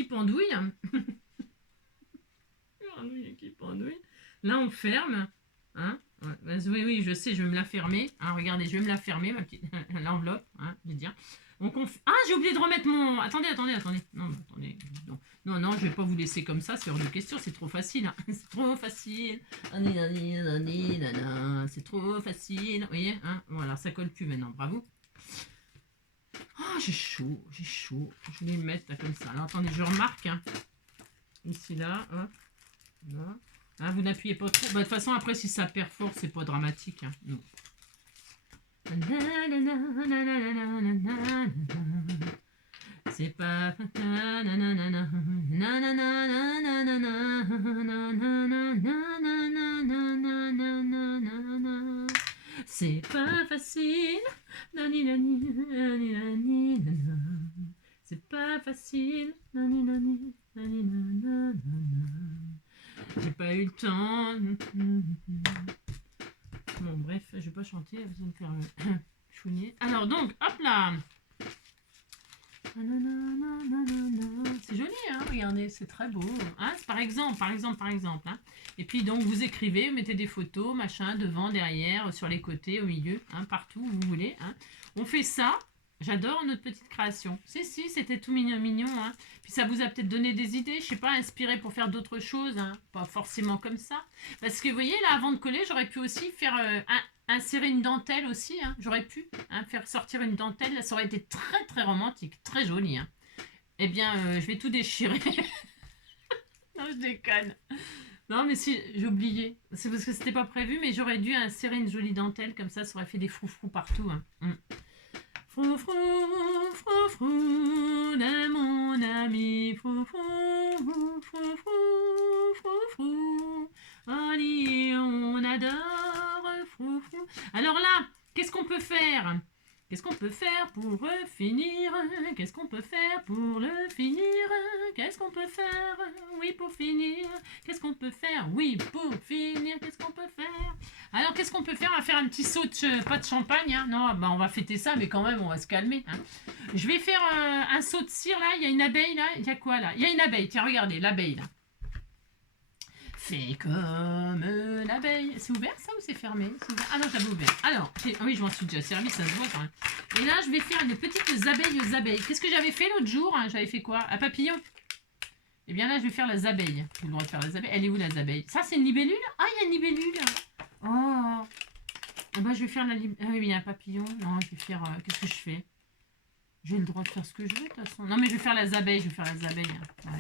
Là, on ferme. Hein. Oui, je sais, je vais me la fermer. Hein, regardez, je vais me la fermer, ma petite l'enveloppe. Hein, je vais dire. Donc ah, j'ai oublié de remettre mon... Attendez. Non, attendez. Non, je vais pas vous laisser comme ça, c'est hors de question, c'est trop facile. Hein. C'est trop facile. C'est trop facile. Vous voyez, hein, voilà, ça colle plus maintenant. Bravo. Oh, j'ai chaud. Je vais le mettre là, comme ça. Alors, attendez, je remarque. Hein. Ici, là. Hop. Là. Hein, vous n'appuyez pas trop. Bah, de toute façon, après, si ça perd fort, c'est pas dramatique. Hein. Non. C'est pas... C'est pas facile. C'est pas facile. J'ai pas eu le temps. Bon, bref, je vais pas chanter, vous allez me faire chouiner. Alors, donc, hop là. C'est joli, hein, regardez, c'est très beau. Hein, par exemple. Hein. Et puis donc vous écrivez, vous mettez des photos, machin, devant, derrière, sur les côtés, au milieu, hein, partout où vous voulez. Hein. On fait ça. J'adore notre petite création. Si, c'était tout mignon, mignon. Hein. Puis ça vous a peut-être donné des idées, je sais pas, inspiré pour faire d'autres choses. Hein. Pas forcément comme ça. Parce que vous voyez, là, avant de coller, j'aurais pu aussi faire insérer une dentelle aussi. Hein. J'aurais pu faire sortir une dentelle. Là, ça aurait été très, très romantique, très joli. Hein. Eh bien, je vais tout déchirer. Non, je déconne. Non, mais si, j'ai oublié. C'est parce que c'était pas prévu, mais j'aurais dû insérer une jolie dentelle, comme ça aurait fait des froufrous partout. Hein. Froufrou, froufrou, de mon ami, froufrou, froufrou, froufrou. Allez, on adore, froufrou. Alors là, qu'est-ce qu'on peut faire? Qu'est-ce qu'on peut faire pour finir? Qu'est-ce qu'on peut faire pour le finir? Qu'est-ce qu'on peut faire? Oui, pour finir. Qu'est-ce qu'on peut faire? Oui, pour finir. Qu'est-ce qu'on peut faire? Alors, qu'est-ce qu'on peut faire? On va faire un petit saut de pas de champagne. Hein. Non, bah, on va fêter ça, mais quand même, on va se calmer. Hein. Je vais faire un saut de cire, là. Il y a une abeille, là. Il y a quoi, là? Il y a une abeille. Tiens, regardez, l'abeille, là. Fais comme l'abeille. C'est ouvert ça ou c'est fermé? Ouvert. Ah non, j'avais ouvert. Alors, oui, je m'en suis déjà servi, ça se voit quand même. Et là, je vais faire une petite abeilles. Qu'est-ce que j'avais fait l'autre jour? Hein? J'avais fait quoi? Un papillon. Et bien là, je vais faire les abeilles. J'ai le droit de faire les abeilles. Elle est où, les abeilles? Ça, c'est une libellule? Ah, il y a une libellule. Oh. Ah bah, je vais faire la libellule. Ah oui, il y a un papillon. Non, je vais faire... qu'est-ce que je fais? J'ai le droit de faire ce que je veux, de toute façon. Non, mais je vais faire les abeilles. Ouais.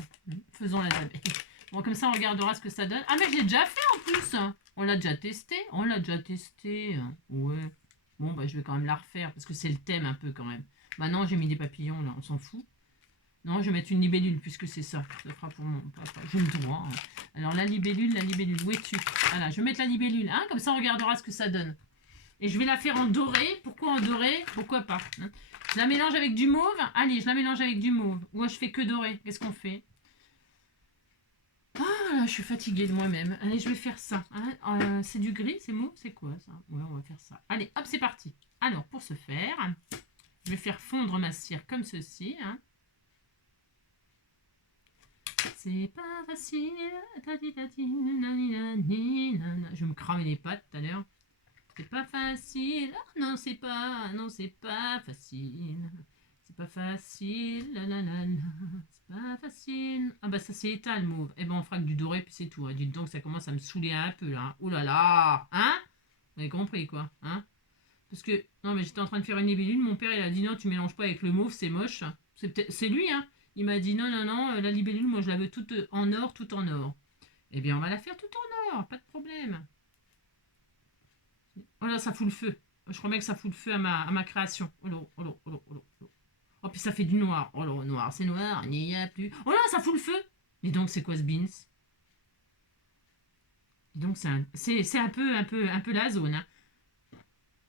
Faisons les abeilles. Bon, comme ça, on regardera ce que ça donne. Ah, mais je l'ai déjà fait en plus. On l'a déjà testé. Ouais. Bon, bah, je vais quand même la refaire parce que c'est le thème un peu quand même. Bah non, j'ai mis des papillons là, on s'en fout. Non, je vais mettre une libellule puisque c'est ça. Ça fera pour mon papa. J'ai le droit. Hein. Alors, la libellule. Où es-tu? Voilà, je vais mettre la libellule. Hein, comme ça, on regardera ce que ça donne. Et je vais la faire en doré. Pourquoi en doré? Pourquoi pas hein. Je la mélange avec du mauve. Allez, je la mélange avec du mauve. Ou je fais que doré. Qu'est-ce qu'on fait? Ah, je suis fatiguée de moi-même. Allez, je vais faire ça. Hein. C'est du gris, c'est mauve, c'est quoi ça? Ouais, on va faire ça. Allez, hop, c'est parti. Alors, pour ce faire, je vais faire fondre ma cire comme ceci. Hein. C'est pas facile. Je vais me cramer les pattes tout à l'heure. C'est pas facile. Oh, non, c'est pas facile. C'est pas facile. C'est pas facile. Ah bah ça c'est éteint le mauve. Eh ben on fera que du doré puis c'est tout. Dites donc ça commence à me saouler un peu là. Ouh là là. Hein? Vous avez compris quoi? Hein? Parce que, non mais j'étais en train de faire une libellule. Mon père il a dit non tu mélanges pas avec le mauve c'est moche. C'est lui hein. Il m'a dit non, la libellule moi je la veux toute en or, tout en or. Eh bien on va la faire tout en or. Pas de problème. Oh là, ça fout le feu. Je crois bien que ça fout le feu à ma création. Oh là, oh là, oh là, oh là, oh là. Oh, puis ça fait du noir. Oh là, noir, c'est noir, il n'y a plus. Oh là, ça fout le feu. Et donc, c'est quoi ce beans? Et donc, c'est un peu la zone. Hein.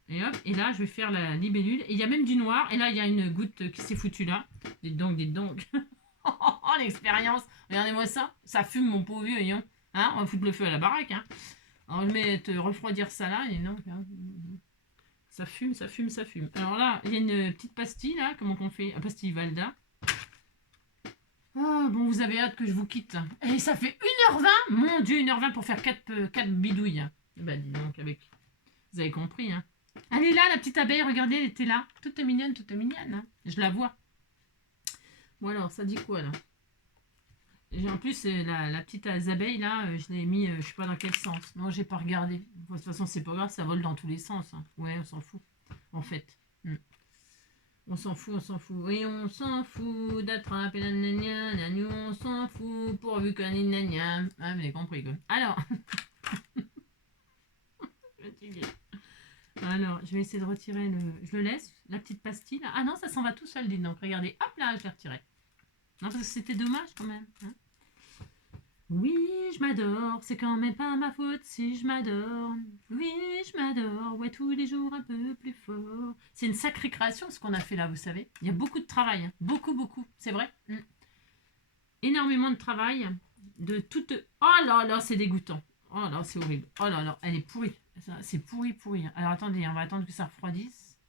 Et hop, et là, je vais faire la libellule. Et il y a même du noir. Et là, il y a une goutte qui s'est foutue là. Dites donc. Oh, l'expérience. Regardez-moi ça. Ça fume, mon pauvre vieux, voyons. Hein, on va foutre le feu à la baraque. Hein. Alors, je vais refroidir ça là. Et non, ça fume. Alors là, il y a une petite pastille là. Comment qu'on fait? La pastille Valda. Ah, bon, vous avez hâte que je vous quitte. Et ça fait 1h20. Mon Dieu, 1h20 pour faire 4 bidouilles. Bah, dis donc, avec... Vous avez compris, hein. Elle est là, la petite abeille. Regardez, elle était là. Toute mignonne. Hein. Je la vois. Bon, alors, ça dit quoi, là? Et en plus, la petite abeille, là, je l'ai mis, je sais pas dans quel sens. Non, j'ai pas regardé. De toute façon, c'est pas grave, ça vole dans tous les sens. Hein. Ouais, on s'en fout. En fait. On s'en fout. Oui, on s'en fout d'attraper la gna nous on s'en fout pourvu qu'on ait gna. Ah, vous avez compris, quoi. Alors. Alors, je vais essayer de retirer le... Je le laisse, la petite pastille, là. Ah non, ça s'en va tout seul, dites donc. Regardez, hop là, je l'ai retiré. Non, parce que c'était dommage, quand même. Hein. Oui, je m'adore, c'est quand même pas ma faute si je m'adore. Oui, je m'adore, ouais, tous les jours un peu plus fort. C'est une sacrée création ce qu'on a fait là, vous savez. Il y a beaucoup de travail, hein. Beaucoup, c'est vrai. Énormément de travail, de toute... Oh là là, c'est dégoûtant. Oh là, c'est horrible. Oh là là, elle est pourrie. C'est pourri. Alors attendez, on va attendre que ça refroidisse.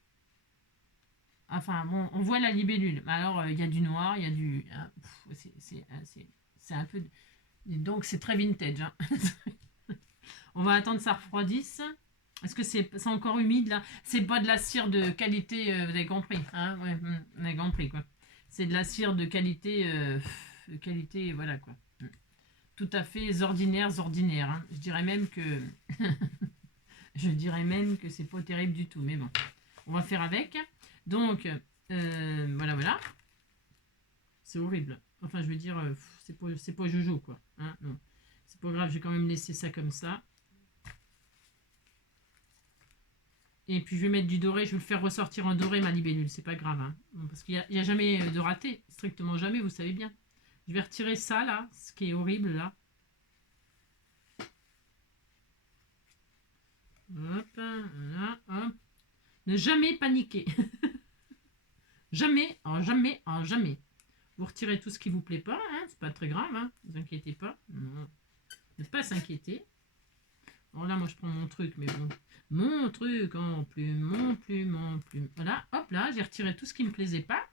Enfin, bon, on voit la libellule. Alors, il y a du noir, il y a du... hein, c'est un peu... Donc, c'est très vintage. Hein. On va attendre que ça refroidisse. Est-ce que c'est encore humide, là? C'est pas de la cire de qualité, vous avez compris. Hein, ouais, on a compris, quoi. C'est de la cire de qualité, voilà, quoi. Tout à fait ordinaires. Hein. Je dirais même que... je dirais même que c'est pas terrible du tout. Mais bon, on va faire avec. Donc, voilà. C'est horrible. Enfin, je veux dire, c'est pas jojo, quoi. Hein, non. C'est pas grave, je vais quand même laisser ça comme ça. Et puis, je vais mettre du doré. Je vais le faire ressortir en doré, ma libellule. C'est pas grave. Hein. Parce qu'il n'y a jamais de raté. Strictement jamais, vous savez bien. Je vais retirer ça, là. Ce qui est horrible, là. Hop, voilà, hop. Ne jamais paniquer. Jamais. Vous retirez tout ce qui vous plaît pas, hein, c'est pas très grave, hein, ne vous inquiétez pas. Non. Ne pas s'inquiéter. Alors là, moi je prends mon truc, mais bon. Mon truc en plume, mon plume. Voilà, hop là, j'ai retiré tout ce qui me plaisait pas.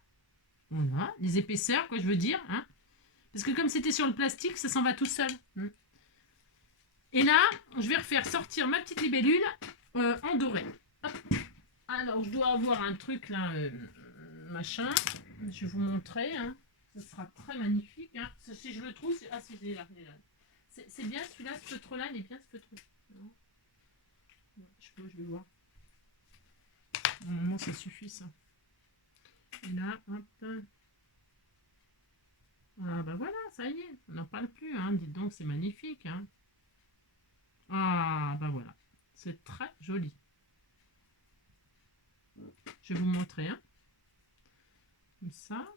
Voilà, les épaisseurs, quoi, je veux dire. Hein. Parce que comme c'était sur le plastique, ça s'en va tout seul. Et là, je vais refaire sortir ma petite libellule en doré. Hop. Alors, je dois avoir un truc là, machin. Je vais vous montrer. Hein. Ce sera très magnifique. Hein. Si je le trouve, c'est... Ah, c'est là. C'est bien celui-là, ce feutre-là, il est bien ce feutre. Je vais voir. Normalement, ça suffit, ça. Et là, hop. Ah, bah voilà, ça y est. On n'en parle plus, hein. Dites donc, c'est magnifique, hein. Ah, bah voilà. C'est très joli. Je vais vous montrer, hein. Comme ça.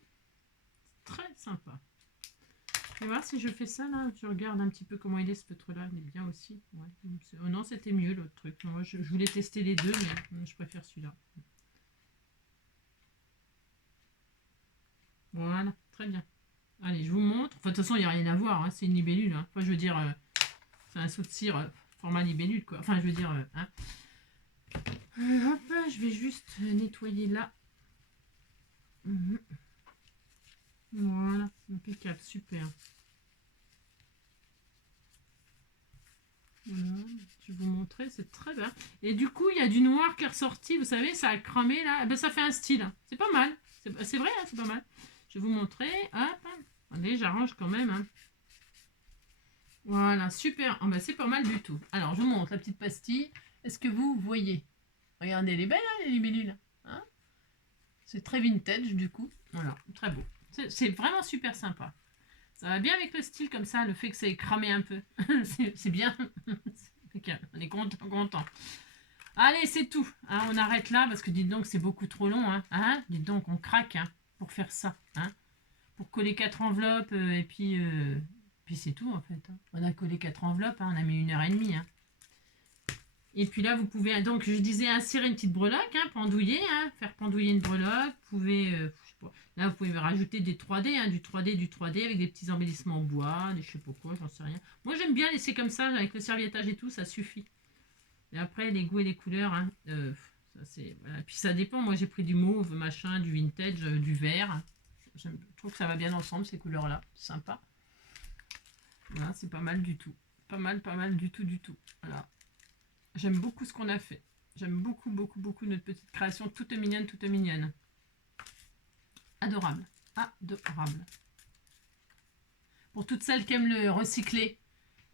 Très sympa. Je vais voir si je fais ça là. Je regarde un petit peu comment il est ce feutre là. Il est bien aussi. Ouais. Oh non, c'était mieux l'autre truc. Moi, je voulais tester les deux, mais je préfère celui-là. Voilà, très bien. Allez, je vous montre. Enfin, de toute façon, il n'y a rien à voir. Hein. C'est une libellule. Hein. Enfin, je veux dire, c'est un saut de cire format libellule, quoi. Enfin, je veux dire, hein. Hop, je vais juste nettoyer là. Voilà, impeccable, super. Voilà, je vais vous montrer, c'est très bien. Et du coup, il y a du noir qui est ressorti, vous savez, ça a cramé là. Et ben, ça fait un style. C'est pas mal. C'est vrai, hein, c'est pas mal. Je vais vous montrer. Hop. Allez, j'arrange quand même. Hein. Voilà, super. Oh, ben, c'est pas mal du tout. Alors, je vous montre la petite pastille. Est-ce que vous voyez? Regardez, elle est belle, hein, les libellules. Hein, c'est très vintage du coup. Voilà, très beau. C'est vraiment super sympa. Ça va bien avec le style comme ça, le fait que ça ait cramé un peu. c'est bien. On est content. Allez, c'est tout. Hein, on arrête là parce que dites donc, c'est beaucoup trop long. Hein, dites donc, on craque hein, pour faire ça. Hein, pour coller 4 enveloppes et puis c'est tout en fait. Hein. On a collé 4 enveloppes, hein, on a mis 1h30. Hein. Et puis là, vous pouvez, donc je disais, insérer une petite breloque, hein, pendouiller, hein, faire pendouiller une breloque. Vous pouvez, je sais pas, là, vous pouvez rajouter des 3D, hein, du 3D avec des petits embellissements en bois, des je sais pas quoi, j'en sais rien. Moi, j'aime bien laisser comme ça, avec le serviettage et tout, ça suffit. Et après, les goûts et les couleurs, hein, ça c'est, voilà. Puis ça dépend, moi j'ai pris du mauve, machin, du vintage, du vert. Je trouve que ça va bien ensemble, ces couleurs-là, c'est sympa. Voilà, c'est pas mal du tout. Pas mal du tout. Voilà. J'aime beaucoup ce qu'on a fait. J'aime beaucoup notre petite création, toute mignonne. Adorable. Pour toutes celles qui aiment le recyclé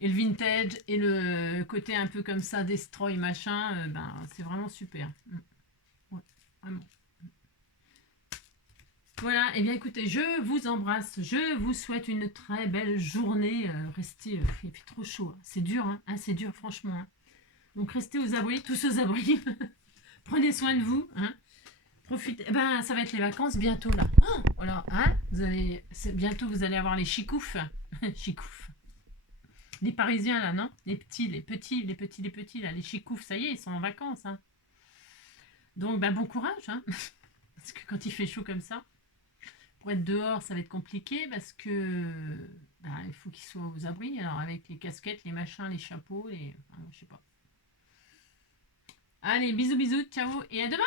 et le vintage et le côté un peu comme ça, destroy, machin, ben, c'est vraiment super. Ouais, vraiment. Voilà, et bien écoutez, je vous embrasse, je vous souhaite une très belle journée. Restez, il fait trop chaud, hein. C'est dur, hein, c'est dur franchement. Hein. Donc restez aux abris, tous aux abris. Prenez soin de vous. Hein. Profitez. Eh ben, ça va être les vacances bientôt là. Oh, voilà, hein. Bientôt vous allez avoir les chicoufs. Chicoufs. Les Parisiens là, non? Les petits là, les chicoufs, ça y est, ils sont en vacances. Hein. Donc ben, bon courage. Hein. Parce que quand il fait chaud comme ça, pour être dehors, ça va être compliqué parce que ben, il faut qu'ils soient aux abris. Alors avec les casquettes, les machins, les chapeaux, je sais pas. Allez, bisous, ciao et à demain!